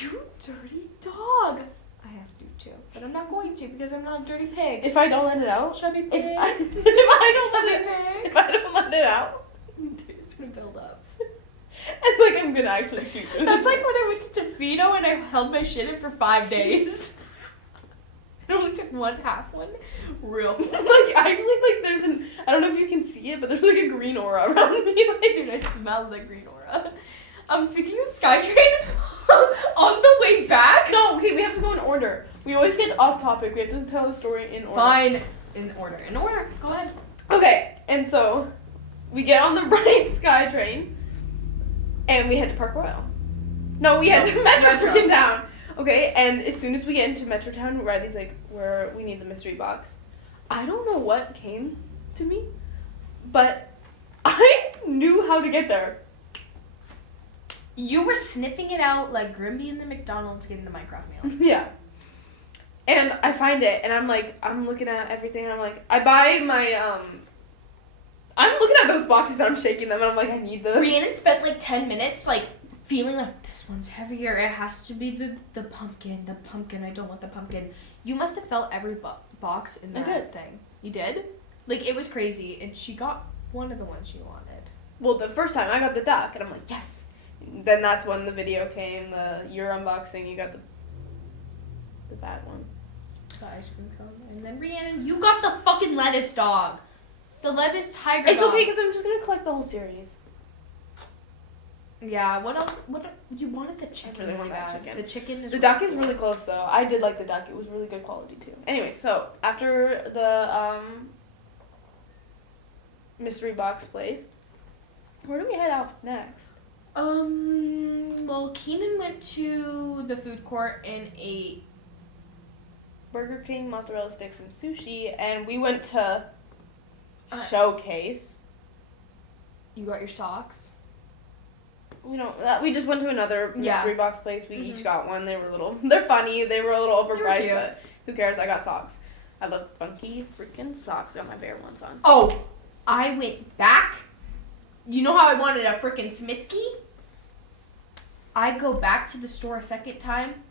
you dirty dog. I have to too, but I'm not going to because I'm not a dirty pig. If I don't let it out, Chubby pig. if I don't let it out, it's gonna build up. And like I'm gonna actually shoot it. That's like when I went to Tofino and I held my shit in for 5 days. It only took half one. Real. Like actually, like there's I don't know if you can see it, but there's like a green aura around me. Like, dude, I smell the green aura. Speaking of SkyTrain, on the way back. No, okay, we have to go in order. We always get off topic. We have to tell the story in order. Fine. In order. In order. Go ahead. Okay, and so we get on the right SkyTrain, and we head to Park Royal. No, we head to Metro freaking Town. Okay, and as soon as we get into Metro Town, Riley's like, where we need the mystery box. I don't know what came to me, but I knew how to get there. You were sniffing it out like Grimby in the McDonald's getting the Minecraft meal. Yeah. And I find it, and I'm like, I'm looking at everything, and I'm like, I buy my, I'm looking at those boxes, and I'm shaking them, and I'm like, I need this. Rhiannon spent like 10 minutes, like, feeling like, this one's heavier, it has to be the pumpkin, I don't want the pumpkin. You must have felt every box in that thing. You did? Like, it was crazy, and she got one of the ones she wanted. Well, the first time, I got the duck, and I'm like, yes. Then that's when the video came, your unboxing, you got the bad one. The ice cream cone. And then Rhiannon, you got the fucking lettuce dog. The lettuce tiger It's dog. okay, because I'm just going to collect the whole series. Yeah, what else? You wanted the chicken. I really want that bad. chicken. The chicken is The duck is really close, though. I did like the duck. It was really good quality, too. Anyway, so after the mystery box place, where do we head out next? Well, Keenan went to the food court and ate Burger King, mozzarella sticks, and sushi, and we went to Showcase. You got your socks? We just went to another mystery box place. We each got one. They're funny. They were a little overpriced, but who cares? I got socks. I love funky freaking socks. Got my bear ones on. Oh, I went back. You know how I wanted a freaking Smitsky? I go back to the store a second time,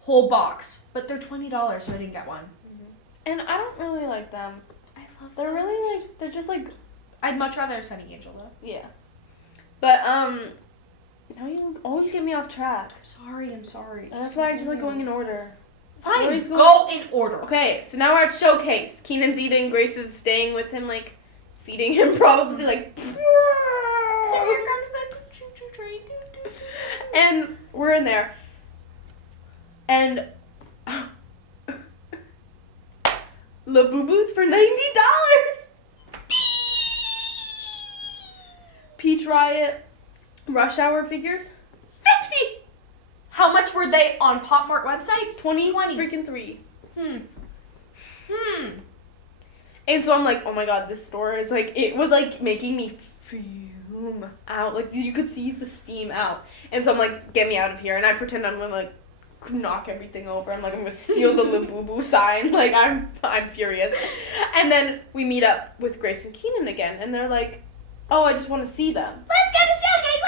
whole box, but they're $20, so I didn't get one. Mm-hmm. And I don't really like them. I love. They're really like they're just like. I'd much rather a Sunny Angel though. Yeah, but now you always get me off track. I'm sorry. And that's why I just like going in order. Fine, go in order. Okay, so now we're at Showcase. Keenan's eating. Grace is staying with him, like feeding him, probably like. Here comes the choo-choo train. And we're in there. And Labubus for $90. Peach Riot Rush Hour figures, 50. How much were they on Pop Mart website? 20 freaking 3. And so I'm like, oh my god, this store is like, it was like making me fume out. Like you could see the steam out. And so I'm like, get me out of here. And I pretend I'm gonna like knock everything over. I'm like, I'm gonna steal the Labubu sign. Like I'm furious. And then we meet up with Grace and Keenan again, and they're like, oh, I just want to see them. Let's go to Showcase.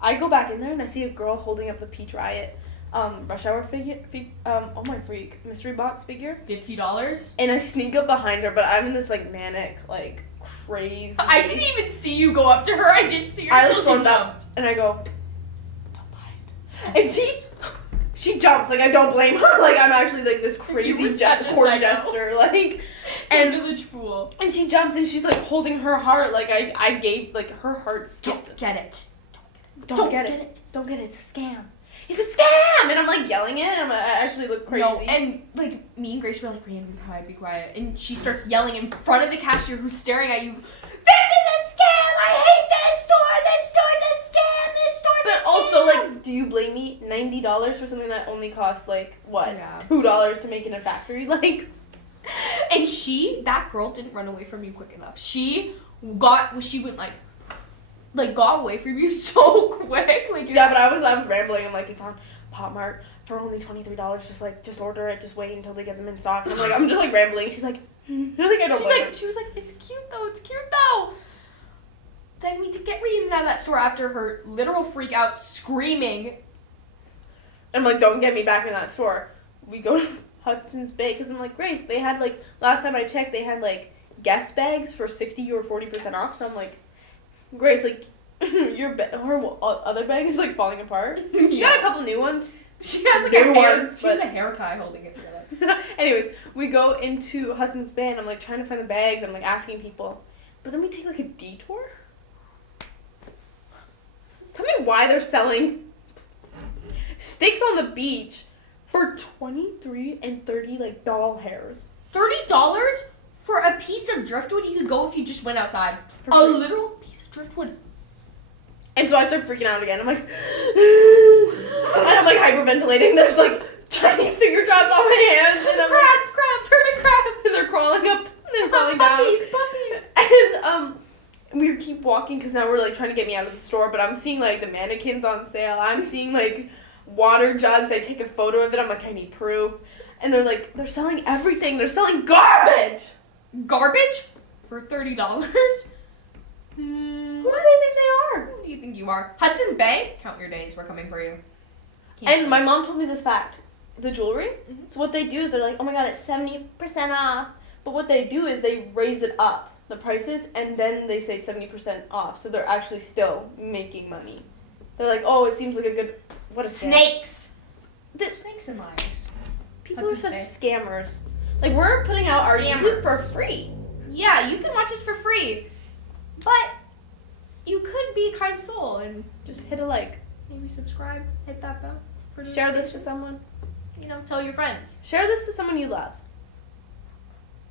I go back in there and I see a girl holding up the Peach Riot Rush Hour figure, oh my freak, mystery box figure. $50. And I sneak up behind her, but I'm in this like manic, like crazy. I didn't even see you go up to her. I didn't see her I until just she jumped up and I go, don't mind. And she jumps, like I don't blame her. Like I'm actually like this crazy court jester, like, and village fool. And she jumps and she's like holding her heart, like I gave like her heart skipped. Don't get it. Don't get it. Don't get it. It's a scam. It's a scam! And I'm like yelling it, and I actually look crazy. No, and like me and Grace were like, Rhiannon, be quiet. And she starts yelling in front of the cashier who's staring at you. This is a scam! I hate this store! This store's a scam! This store's a scam! But also, like, do you blame me? $90 for something that only costs like what? Yeah. $2 to make in a factory? Like, And that girl didn't run away from you quick enough. She got away from you so quick. Like, yeah, but I was rambling. I'm like, it's on Pop Mart for only $23. Just order it. Just wait until they get them in stock. And I'm just like rambling. She's like, I don't blame her. She was like, it's cute though. Then we did get Rhiannon out of that store after her literal freak out screaming. I'm like, don't get me back in that store. We go to Hudson's Bay because I'm like, Grace, they had like, last time I checked, they had like guest bags for 60 or 40% off. So I'm like, Grace, like, her other bag is like falling apart. You got a couple new ones. She has like she has a hair tie holding it together. Anyways, we go into Hudson's Bay and I'm like trying to find the bags. I'm like asking people. But then we take like a detour. Tell me why they're selling sticks on the beach for $23 and $30 like doll hairs. $30 for a piece of driftwood you could go if you just went outside. A literal piece of driftwood. And so I start freaking out again. I'm like, and I'm like hyperventilating. There's like Chinese finger traps on my hands. And I'm crabs, hermit crabs. And they're crawling up, they're crawling down. Puppies. And we keep walking because now we're like trying to get me out of the store. But I'm seeing like the mannequins on sale. I'm seeing like water jugs. I take a photo of it. I'm like, I need proof. And they're selling everything. They're selling garbage. Garbage for $30. Who do they think they are? Who do you think you are? Hudson's Bay? Count your days. We're coming for you. And my mom told me this fact. The jewelry. Mm-hmm. So what they do is they're like, oh my god, it's 70% off. But what they do is they raise it up, the prices, and then they say 70% off. So they're actually still making money. They're like, oh, it seems like a good... What a snakes. Snakes and liars. People are such scammers. Like, we're putting out our YouTube for free. Yeah, you can watch us for free. But you could be a kind soul and just hit a like. Maybe subscribe. Hit that bell. Share this to someone. Tell your friends. Share this to someone you love.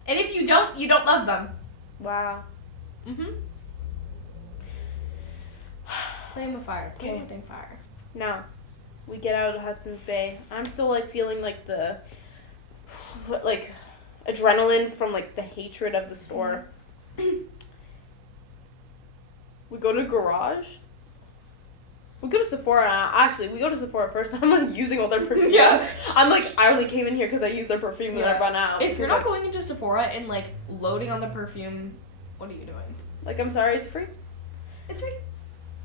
And if you don't love them. Wow. Mm-hmm. Flame of fire. Okay. Fire. Now, we get out of Hudson's Bay. I'm still like feeling like the adrenaline from like the hatred of the store. We go to Garage. We go to Sephora. Actually, we go to Sephora first. And I'm like using all their perfume. Yeah. I'm like, I only came in here because I used their perfume and I run out. If you're not going into Sephora and like loading on the perfume, what are you doing? Like, I'm sorry, it's free. It's free.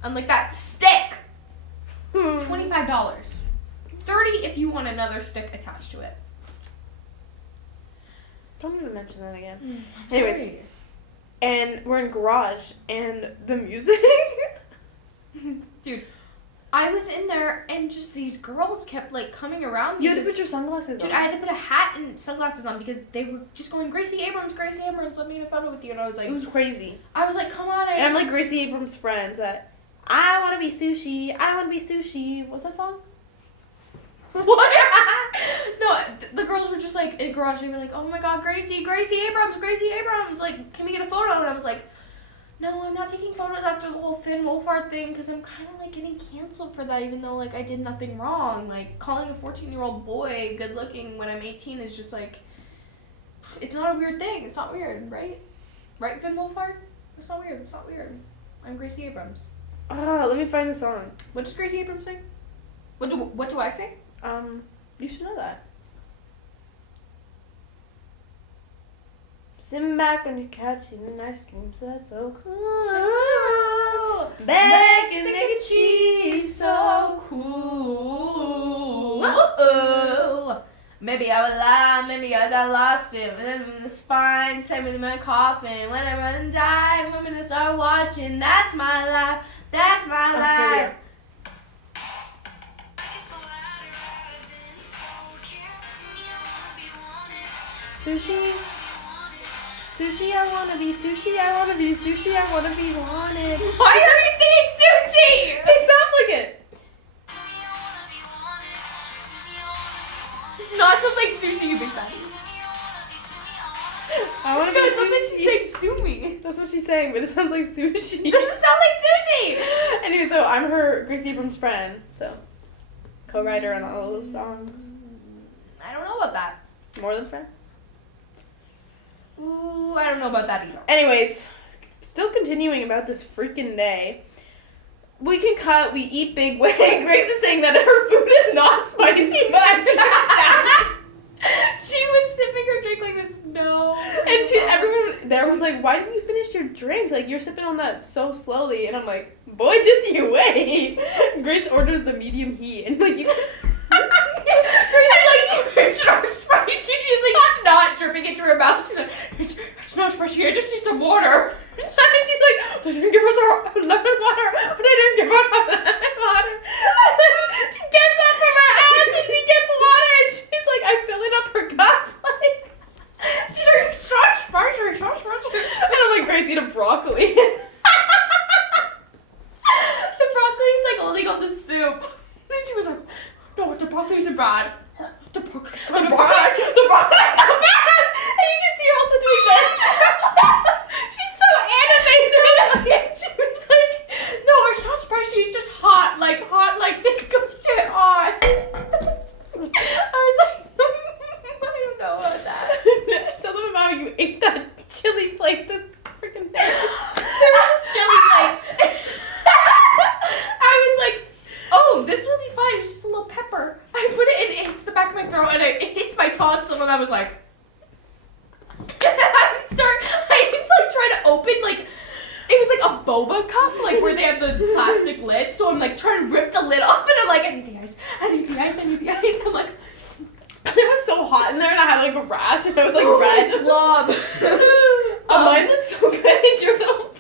Unlike that stick. $25. $30 if you want another stick attached to it. Don't even mention that again. Anyways. Sorry. And we're in Garage, and the music. Dude, I was in there, and just these girls kept, like, coming around. You had to put your sunglasses on. Dude, I had to put a hat and sunglasses on because they were just going, Gracie Abrams, let me get a photo with you. And I was like... It was crazy. I was like, come on. And I'm like Gracie Abrams' friends that, I want to be sushi. What's that song? What? No, the girls were just like in Garage. They were like, "Oh my God, Gracie Abrams! Like, can we get a photo?" And I was like, "No, I'm not taking photos after the whole Finn Wolfhard thing because I'm kind of like getting canceled for that, even though like I did nothing wrong. Like calling a 14-year-old boy good looking when I'm 18 is just like, it's not a weird thing. It's not weird, right? Right, Finn Wolfhard? It's not weird. I'm Gracie Abrams. Let me find the song. What does Gracie Abrams sing? What do I say? You should know that. Sitting back on your couch eating ice cream, so that's so cool. Bacon, egg, and cheese, so cool. Whoa. Maybe I was lying, maybe I got lost in the spine, sent me to my coffin. When I run and die, I'm gonna start watching. That's my life. That's my life. Sushi, I wanna be sushi, I wanna be sushi, I wanna be wanted. Why are you singing sushi? It sounds like it. It's not something like sushi, you big fat. I wanna be something sushi. she's saying sumi. That's what she's saying, but it sounds like sushi. It doesn't sound like sushi. Anyway, so I'm her Gracie Abrams friend, so. Co-writer on all those songs. I don't know about that. More than friends. Ooh, I don't know about that either. Anyways, still continuing about this freaking day. We can cut, we eat Big Wig. Grace is saying that her food is not spicy, but I'm saying She was sipping her drink like this. No. and everyone there was like, why didn't you finish your drink? Like, you're sipping on that so slowly. And I'm like, boy, just you wait. Grace orders the medium heat. And like, you... Grace is like, it's not spicy. She's like, it's not dripping into her mouth. She's like, it's not spicy. I just need some water. And she's like, I didn't give her lemon water. But I didn't give her lemon water. And then she gets up from her ass and she gets water. And she's like, I'm filling up her cup. Like, She's like, it's not spicy. It's not spicy. and I'm like, Grace, eat a broccoli. The broccoli's like holding on the soup. Then she was like, no, the broccoli's are bad. The broccoli's kind of bad. The broccoli's not bad. And you can see her also doing this. She's so animated. She was like, no, it's not spicy. It's just hot. Like they cooked it hot. I was like, I don't know about that. Tell them about how you ate that chili plate this freaking day. There was chili plate. I was like, oh, this will be fine. It's just a little pepper. I put it in, it hits the back of my throat, and it hits my tonsil, and I was like, I was like trying to open, like, it was like a boba cup, like where they have the plastic lid, so I'm like trying to rip the lid off, and I'm like, I need the ice. I'm like, It was so hot in there, and I had like a rash, and I was like red. Glob. Mine looks so good. And your little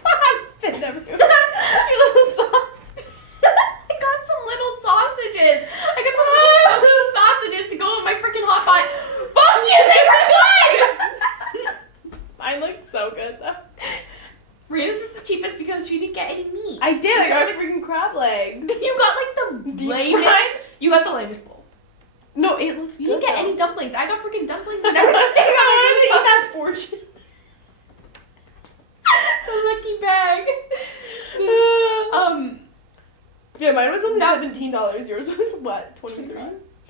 spit everywhere. Your little sausage. I got some little sausages. I got some little smoky sausages to go in my freaking hot pot. Fuck you, they were good! Mine looked so good though. Rhiannon's was the cheapest because she didn't get any meat. I did. I got the freaking crab legs. You got like the Deep lamest. fried? You got the lamest bowl. No, it looked You good. didn't get though. any dumplings. I got freaking dumplings I and everything. wanted to eat that fortune. The lucky bag. Yeah, mine was only That- $17. Yours was what? 23?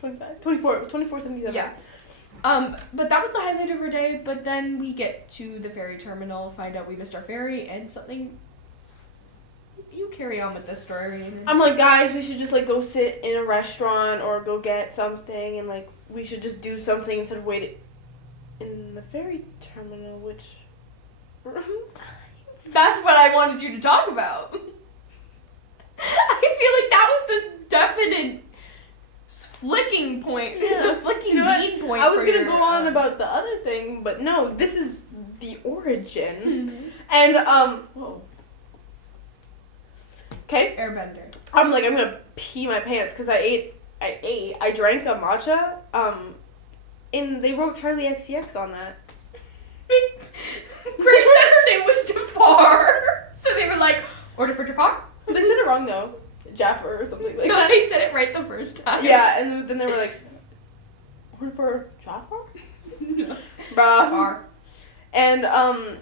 25? 24. It was $24.77. Yeah. But that was the highlight of our day. But then we get to the ferry terminal, find out we missed our ferry, and something. You carry on with this story. I'm like, guys, we should just like go sit in a restaurant or go get something, and like we should just do something instead of waiting in the ferry terminal, which. That's what I wanted you to talk about. I feel like that was this definite flicking point. Yeah. The flicking You know what? need point. I was for gonna your, go on about the other thing, but no, this is the origin. Mhm. And whoa. Okay. Airbender. I'm like, I'm gonna pee my pants because I drank a matcha. And they wrote Charlie XCX on that. Grace said her name was Jafar. So they were like, order for Jafar? They said it wrong though. Jaffer or something like No, that. they said it right the first time. Yeah, and then they were like, order for Jafar? No. Bruh. Jafar. And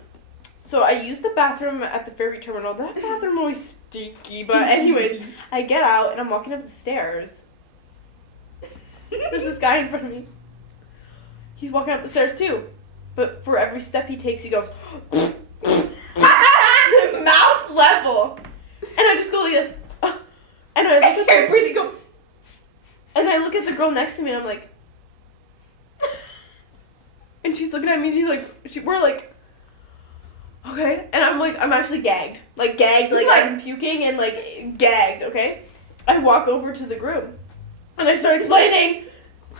so I used the bathroom at the ferry terminal. That bathroom was stinky, but anyways, I get out and I'm walking up the stairs. There's this guy in front of me. He's walking up the stairs too, but for every step he takes, he goes mouth level, and I just go like this, and I look at You're breathing, go. and I look at the girl next to me, and I'm like, and she's looking at me, and we're like, okay, and I'm like, I'm actually gagged, like I'm puking and like gagged, okay? I walk over to the groom, and I start explaining,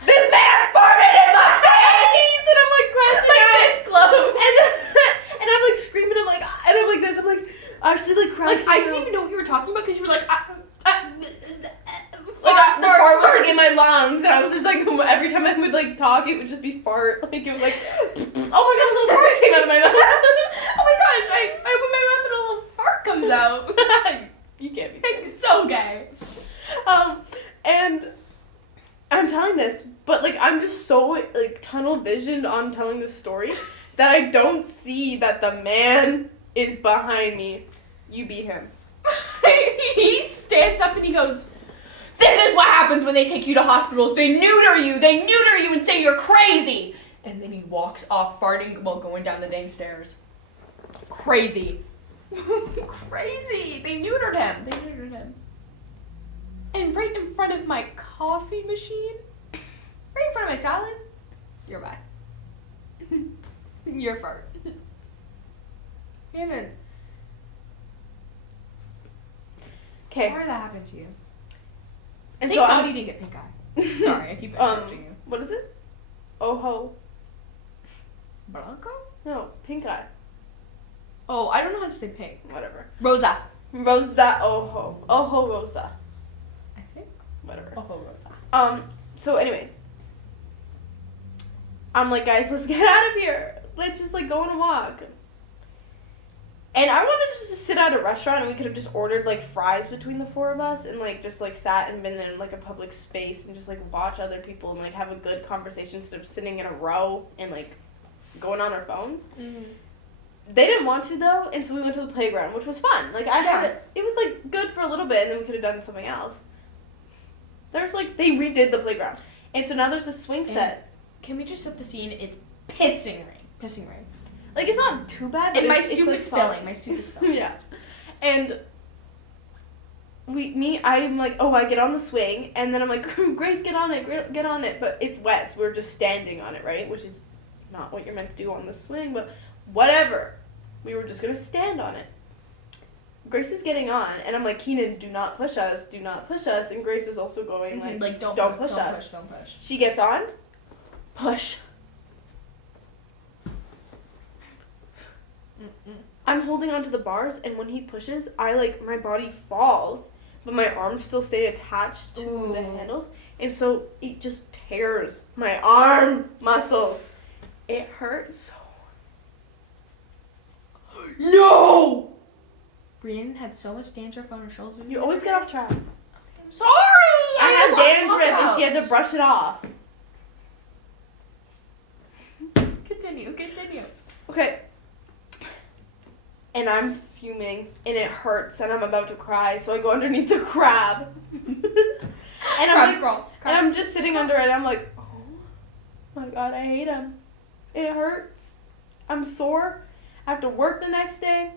this man farted in my face, and I'm like crashing out. It's close. And I'm like screaming, and I'm like this, I'm like actually like crashing Like, I didn't out. even know what you were talking about because you were like, The fart was like in my lungs, and I was just like, every time I would like talk, it would just be fart. Like it was like, oh my god, a little fart came out of my mouth. Oh my gosh, I open my mouth and a little fart comes out. You can't be. It's so gay. And I'm telling this, but like I'm just so like tunnel visioned on telling this story that I don't see that the man is behind me. You be him. He stands up and he goes, This is what happens when they take you to hospitals. They neuter you and say you're crazy. And then he walks off farting while going down the dang stairs. Crazy. Crazy. They neutered him. And right in front of my coffee machine, right in front of my salad, you're bad. Your fart. Rhiannon. Okay. Sorry that happened to you. And Thank so God you didn't get pink eye. Sorry, I keep interrupting you. What is it? Ojo. Blanco? No, pink eye. Oh, I don't know how to say pink. Whatever. Rosa. Rosa ojo. Ojo rosa. I think. Whatever. Ojo rosa. So anyways. I'm like, guys, let's get out of here. Let's just like go on a walk. And I wanted to just sit at a restaurant and we could have just ordered like fries between the four of us and like just like sat and been in like a public space and just like watch other people and like have a good conversation instead of sitting in a row and like going on our phones. Mm-hmm. They didn't want to though, and so we went to the playground, which was fun. Like I had it was like good for a little bit and then we could have done something else. There's like they redid the playground. And so now there's a swing set. Can we just set the scene? It's pissing rain. Like, it's not too bad. But My it's soup like is spilling. My soup is spilling. Yeah. And I'm like, oh, I get on the swing, and then I'm like, Grace, get on it. But it's wet, so we're just standing on it, right? Which is not what you're meant to do on the swing, but whatever. We were just going to stand on it. Grace is getting on, and I'm like, Keenan, do not push us. And Grace is also going, like don't push us. Don't push. She gets on, push. I'm holding onto the bars, and when he pushes, my body falls, but my arms still stay attached to the handles, and so it just tears my arm muscles. It hurts so. No! Rhiannon had so much dandruff on her shoulders. You always get off track. I'm sorry! I had dandruff, and she had to brush it off. Continue. Okay. And I'm fuming, and it hurts, and I'm about to cry, so I go underneath the crab. I'm just sitting under it, I'm like, oh my God, I hate him. It hurts. I'm sore. I have to work the next day.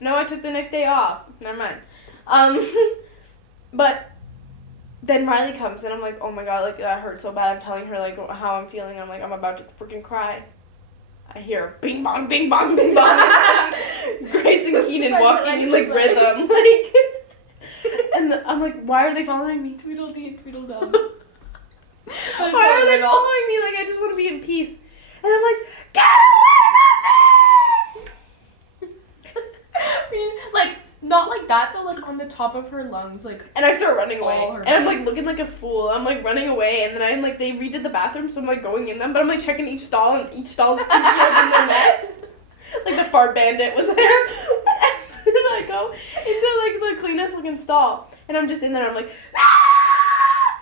No, I took the next day off. Never mind. But then Riley comes, and I'm like, oh my God, like, that hurts so bad. I'm telling her, like, how I'm feeling. I'm like, I'm about to freaking cry. I hear bing bong, bing bong, bing bong. Grace and Keenan walking in like rhythm, like. And I'm like, why are they following me? Tweedledee and Tweedledum. Why are they following me? Like I just want to be in peace. And I'm like, get away from me! Like not like that though, like on the top of her lungs, like. And I start running away, and I'm head. like looking like a fool. I'm like running away, and then I'm like, they redid the bathroom, so I'm like going in them, but I'm like checking each stall, and each stall is stinkier than the next. Like the fart bandit was there. And then I go into like the cleanest looking stall, and I'm just in there. I'm like, ah!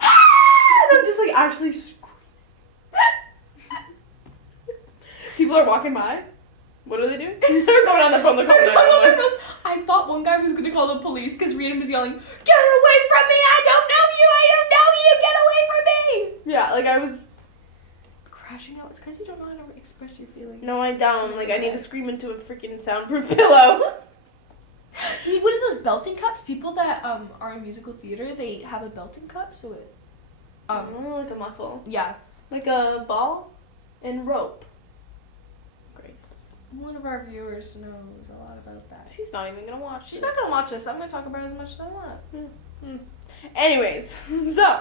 Ah! And I'm just like actually screaming. People are walking by. What are they doing? They're going on their phone. They're calling 911. I thought one guy was gonna call the police because Rhiannon was yelling, "Get away from me! I don't know you! Get away from me!" Yeah, like I was crashing out. It's because you don't know how to express your feelings. No, I don't. Like I need to scream into a freaking soundproof pillow. You need one of those belting cups. People that are in musical theater, they have a belting cup, so it like a muffle. Yeah, like a ball and rope. Great. One of our viewers knows a lot about that. She's not even gonna watch. She's not gonna watch this. I'm gonna talk about it as much as I want. Yeah. Anyways, so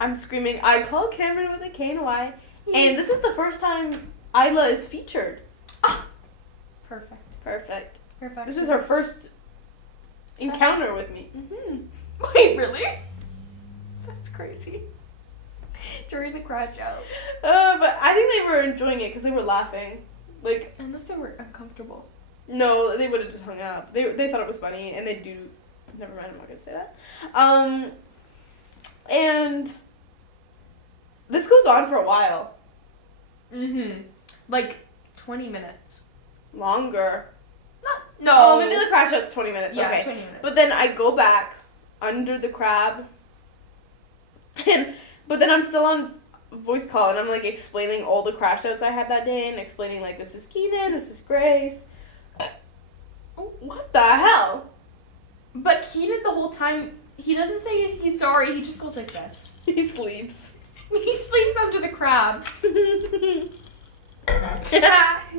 I'm screaming, I call Cameron with a K and Y, and this is the first time Isla is featured. Ah, perfect. This is her first encounter with me. Wait, really? That's crazy. During the crash out. But I think they were enjoying it because they were laughing. Like, unless they were uncomfortable. No, they would have just hung up. They thought it was funny, and they do. Never mind, I'm not gonna say that. And this goes on for a while. Like 20 minutes. Longer. No. Oh, maybe the crash out's 20 minutes. Yeah, okay. 20 minutes. But then I go back under the crab. But then I'm still on voice call, and I'm, like, explaining all the crash outs I had that day, and explaining, like, this is Keenan, this is Grace. What the hell? But Keenan the whole time, he doesn't say he's sorry, he just goes like this. He sleeps. He sleeps under the crab.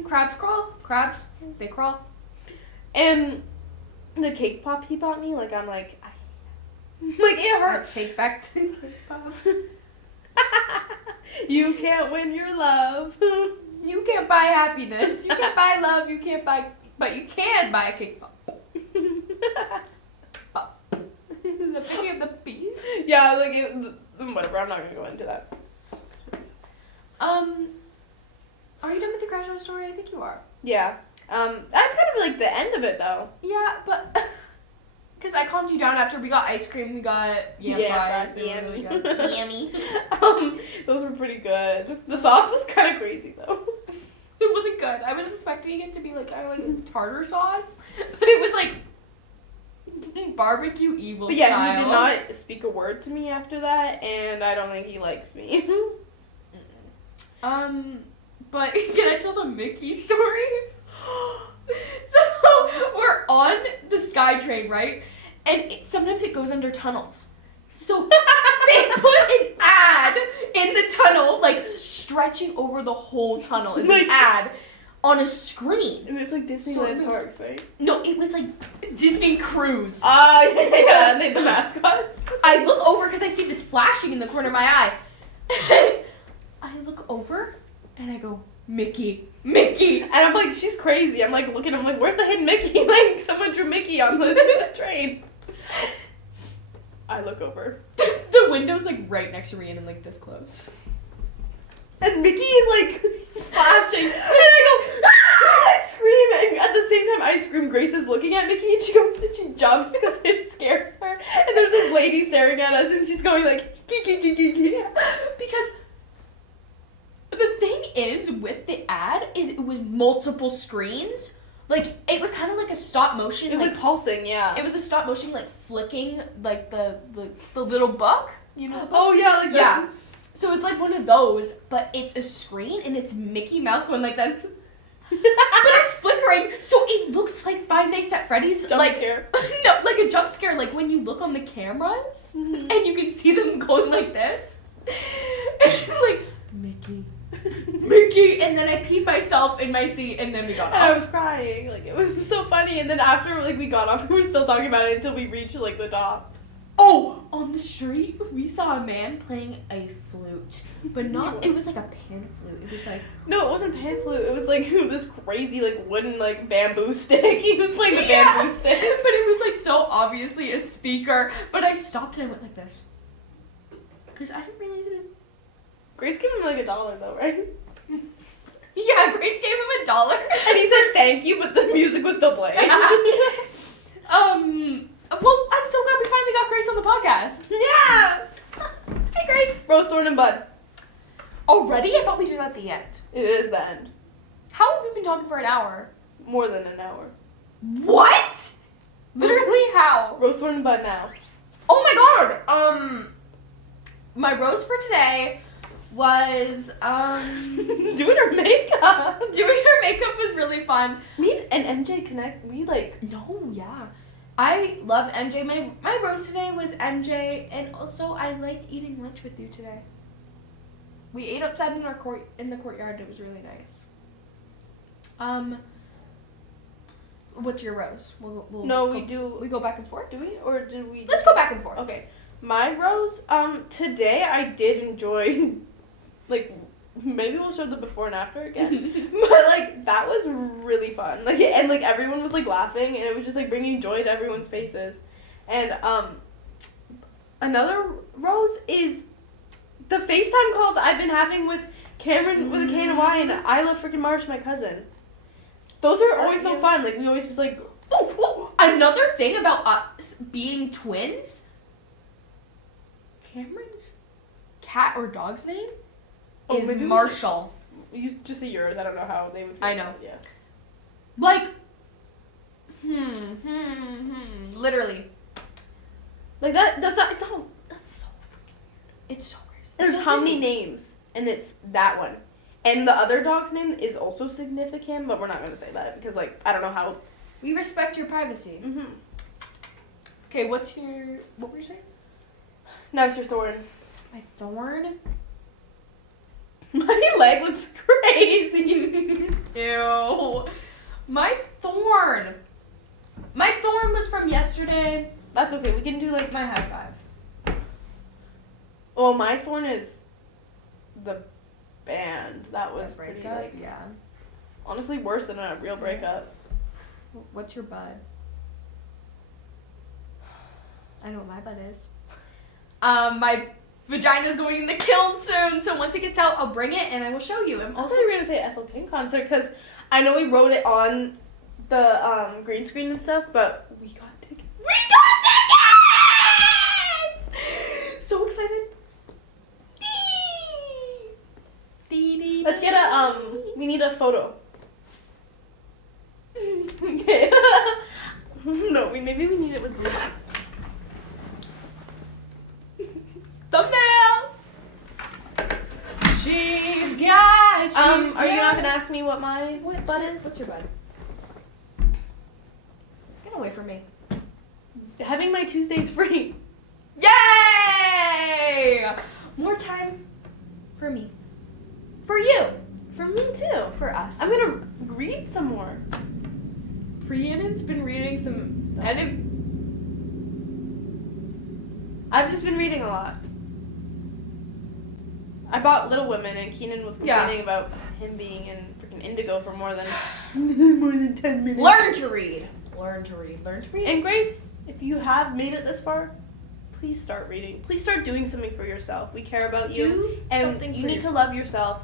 Crabs crawl. Crabs, they crawl. And the cake pop he bought me, like, I'm like, it hurt. Take back the cake pop. You can't win your love. You can't buy happiness. You can't buy love. You can't buy, but you can buy a cake pop. Pop. The picking of the bees. Yeah, like, whatever, I'm not gonna go into that. Are you done with the crash out story? I think you are. Yeah. That's kind of like the end of it, though. Yeah, but because I calmed you down after we got ice cream, we got yam fries. They were really good. Yummy. Those were pretty good. The sauce was kind of crazy, though. It wasn't good. I was expecting it to be like kind of like tartar sauce, but it was like barbecue evil But yeah, style. he did not speak a word to me after that, and I don't think he likes me. But can I tell the Mickey story? So we're on the SkyTrain, right? And sometimes it goes under tunnels. So they put an ad in the tunnel, like stretching over the whole tunnel is an ad on a screen. And it's like Disneyland Parks, right? No, it was like Disney Cruise. Yeah, and they had the mascots. I look over because I see this flashing in the corner of my eye. I look over and I go, Mickey. And I'm like, she's crazy. I'm like looking, I'm like, where's the hidden Mickey? Like, someone drew Mickey on the train. I look over. The window's like right next to Rhiannon, like this close. And Mickey is like flashing. And I go, ah! I scream. And at the same time I scream, Grace is looking at Mickey and she goes and she jumps because it scares her. And there's this lady staring at us and she's going like, kiki. Because the thing is with the ad is it was multiple screens. Like it was kind of like a stop motion. It was like pulsing, yeah. It was a stop motion like flicking like the little book, you know. The books? Oh yeah, like yeah. that. So it's like one of those, but it's a screen and it's Mickey Mouse going like this. But it's flickering, so it looks like Five Nights at Freddy's. Jump like, scare. No, like a jump scare, like when you look on the cameras and you can see them going like this. It's like, Mickey, and then I peed myself in my seat and then we got off. And I was crying, like it was so funny. And then after like we got off, we were still talking about it until we reached like the top. Oh, on the street, we saw a man playing a flute, but not, it was like a pan flute. It was like... No, it wasn't pan flute. It was like this crazy like wooden like bamboo stick. He was playing the bamboo stick. But it was like so obviously a speaker, but I stopped and I went like this. Because I didn't realize it was... Grace gave him like $1 though, right? Yeah, Grace gave him $1. And he said thank you, but the music was still playing. Well, I'm so glad we finally got Grace on the podcast. Yeah! Hey, Grace. Rose, thorn, and bud. Already? I thought we did that at the end. It is the end. How have we been talking for an hour? More than an hour. What? Literally how? Rose, thorn, and bud now. Oh my god. My rose for today was doing her makeup. Doing her makeup was really fun. Me and MJ connect. We like. No, yeah. I love MJ. My rose today was MJ, and also I liked eating lunch with you today. We ate outside in the courtyard. It was really nice. What's your rose? We go back and forth. Do we or did we? Let's go back and forth. Okay. My rose. Today I did enjoy. Like, maybe we'll show the before and after again. But like that was really fun. Like and like everyone was like laughing and it was just like bringing joy to everyone's faces. And another rose is the FaceTime calls I've been having with Cameron with a can of wine and I love freaking Marsh, my cousin. Those are always so fun. Like we always just like another thing about us being twins. Cameron's cat or dog's name is Marshall. You just say yours. I don't know how they would. I know. Yeah. Like, literally. Like that. That's not. It's not. That's so. It's so crazy. There's It's so how many crazy. names, and it's that one, and the other dog's name is also significant, but we're not gonna say that because like I don't know how. We respect your privacy. Mm-hmm. Okay, what were you saying? Now it's your thorn. My thorn? My leg looks crazy. Ew. My thorn. My thorn was from yesterday. That's okay. We can do like. My high five. Oh, my thorn is the band. That was pretty like. Yeah. Honestly, worse than a real breakup. What's your bud? I know what my bud is. My vagina's going in the kiln soon, so once it gets out, I'll bring it and I will show you. I'm Also, also we were gonna say Ethel King concert because I know we wrote it on the green screen and stuff, but we got tickets. We got tickets! So excited. Let's get a we need a photo. Okay. No, maybe we need it with Bruja. thumbnail. She's got. Are you not gonna ask me what my butt is? What's your bud? Get away from me. Having my Tuesdays free. Yay! More time for me. For you. For me too. For us. I'm gonna read some more. Rhiannon's been reading some I've just been reading a lot. I bought Little Women and Keenan was complaining about him being in freaking Indigo for more than 10 minutes. Learn to read. Learn to read. Learn to read. And Grace, if you have made it this far, please start reading. Please start doing something for yourself. We care about you. Do and something you for need yourself. to love yourself.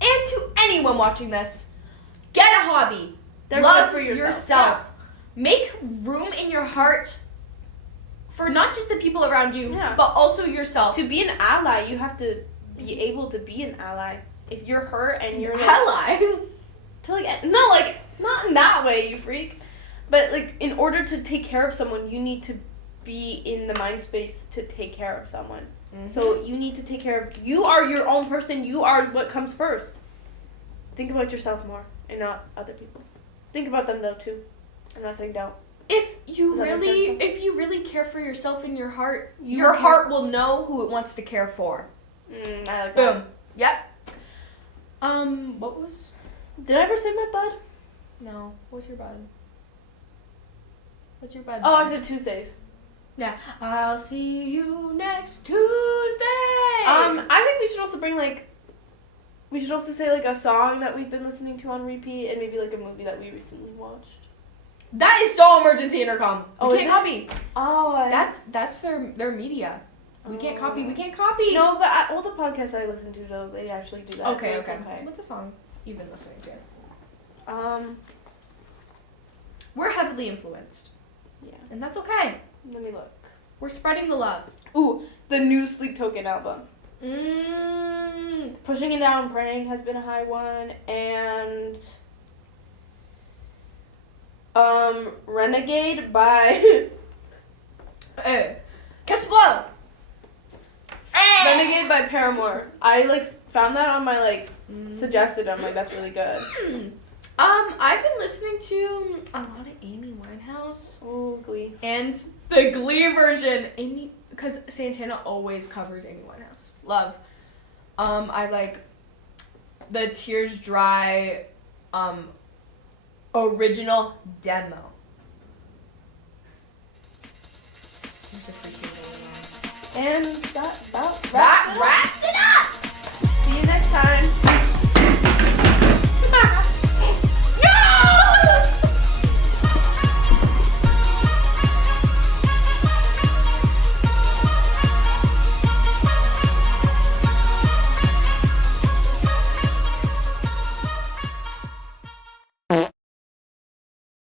And to anyone watching this, get a hobby. They're Love good for yourself. yourself. Make room in your heart for not just the people around you, but also yourself. To be an ally, you have to be able to be an ally. If you're hurt and you're like, ally. to like no, like not in that way, you freak. But like in order to take care of someone, you need to be in the mind space to take care of someone. Mm-hmm. So you need to take care of. You are your own person. You are what comes first. Think about yourself more and not other people. Think about them though too. I'm not saying don't. If you Does that make sense? really care for yourself in your heart, You your will heart will know who it wants to care for. I like Boom. that. Yep. What was? Did I ever say my bud? No. What's your bud? What's your bud? Oh, I said Tuesdays. Yeah. I'll see you next Tuesday. I think we should also bring we should also say like a song that we've been listening to on repeat and maybe like a movie that we recently watched. That is so emergency intercom. Oh, We is can't it? copy. Oh, That's their media. We can't copy. We can't copy. No, but all the podcasts I listen to though, they actually do that. Okay, so it's okay. What's the song you've been listening to? We're heavily influenced. Yeah. And that's okay. Let me look. We're spreading the love. Ooh, the new Sleep Token album. Mmm. Pushing It Down, Praying has been a high one, and Renegade by Catch the flow. Renegade by Paramore. I found that on my suggested. I'm like, that's really good. I've been listening to a lot of Amy Winehouse. Oh, Glee. And the Glee version. Amy, because Santana always covers Amy Winehouse. Love. I like the Tears Dry original demo. And that That wraps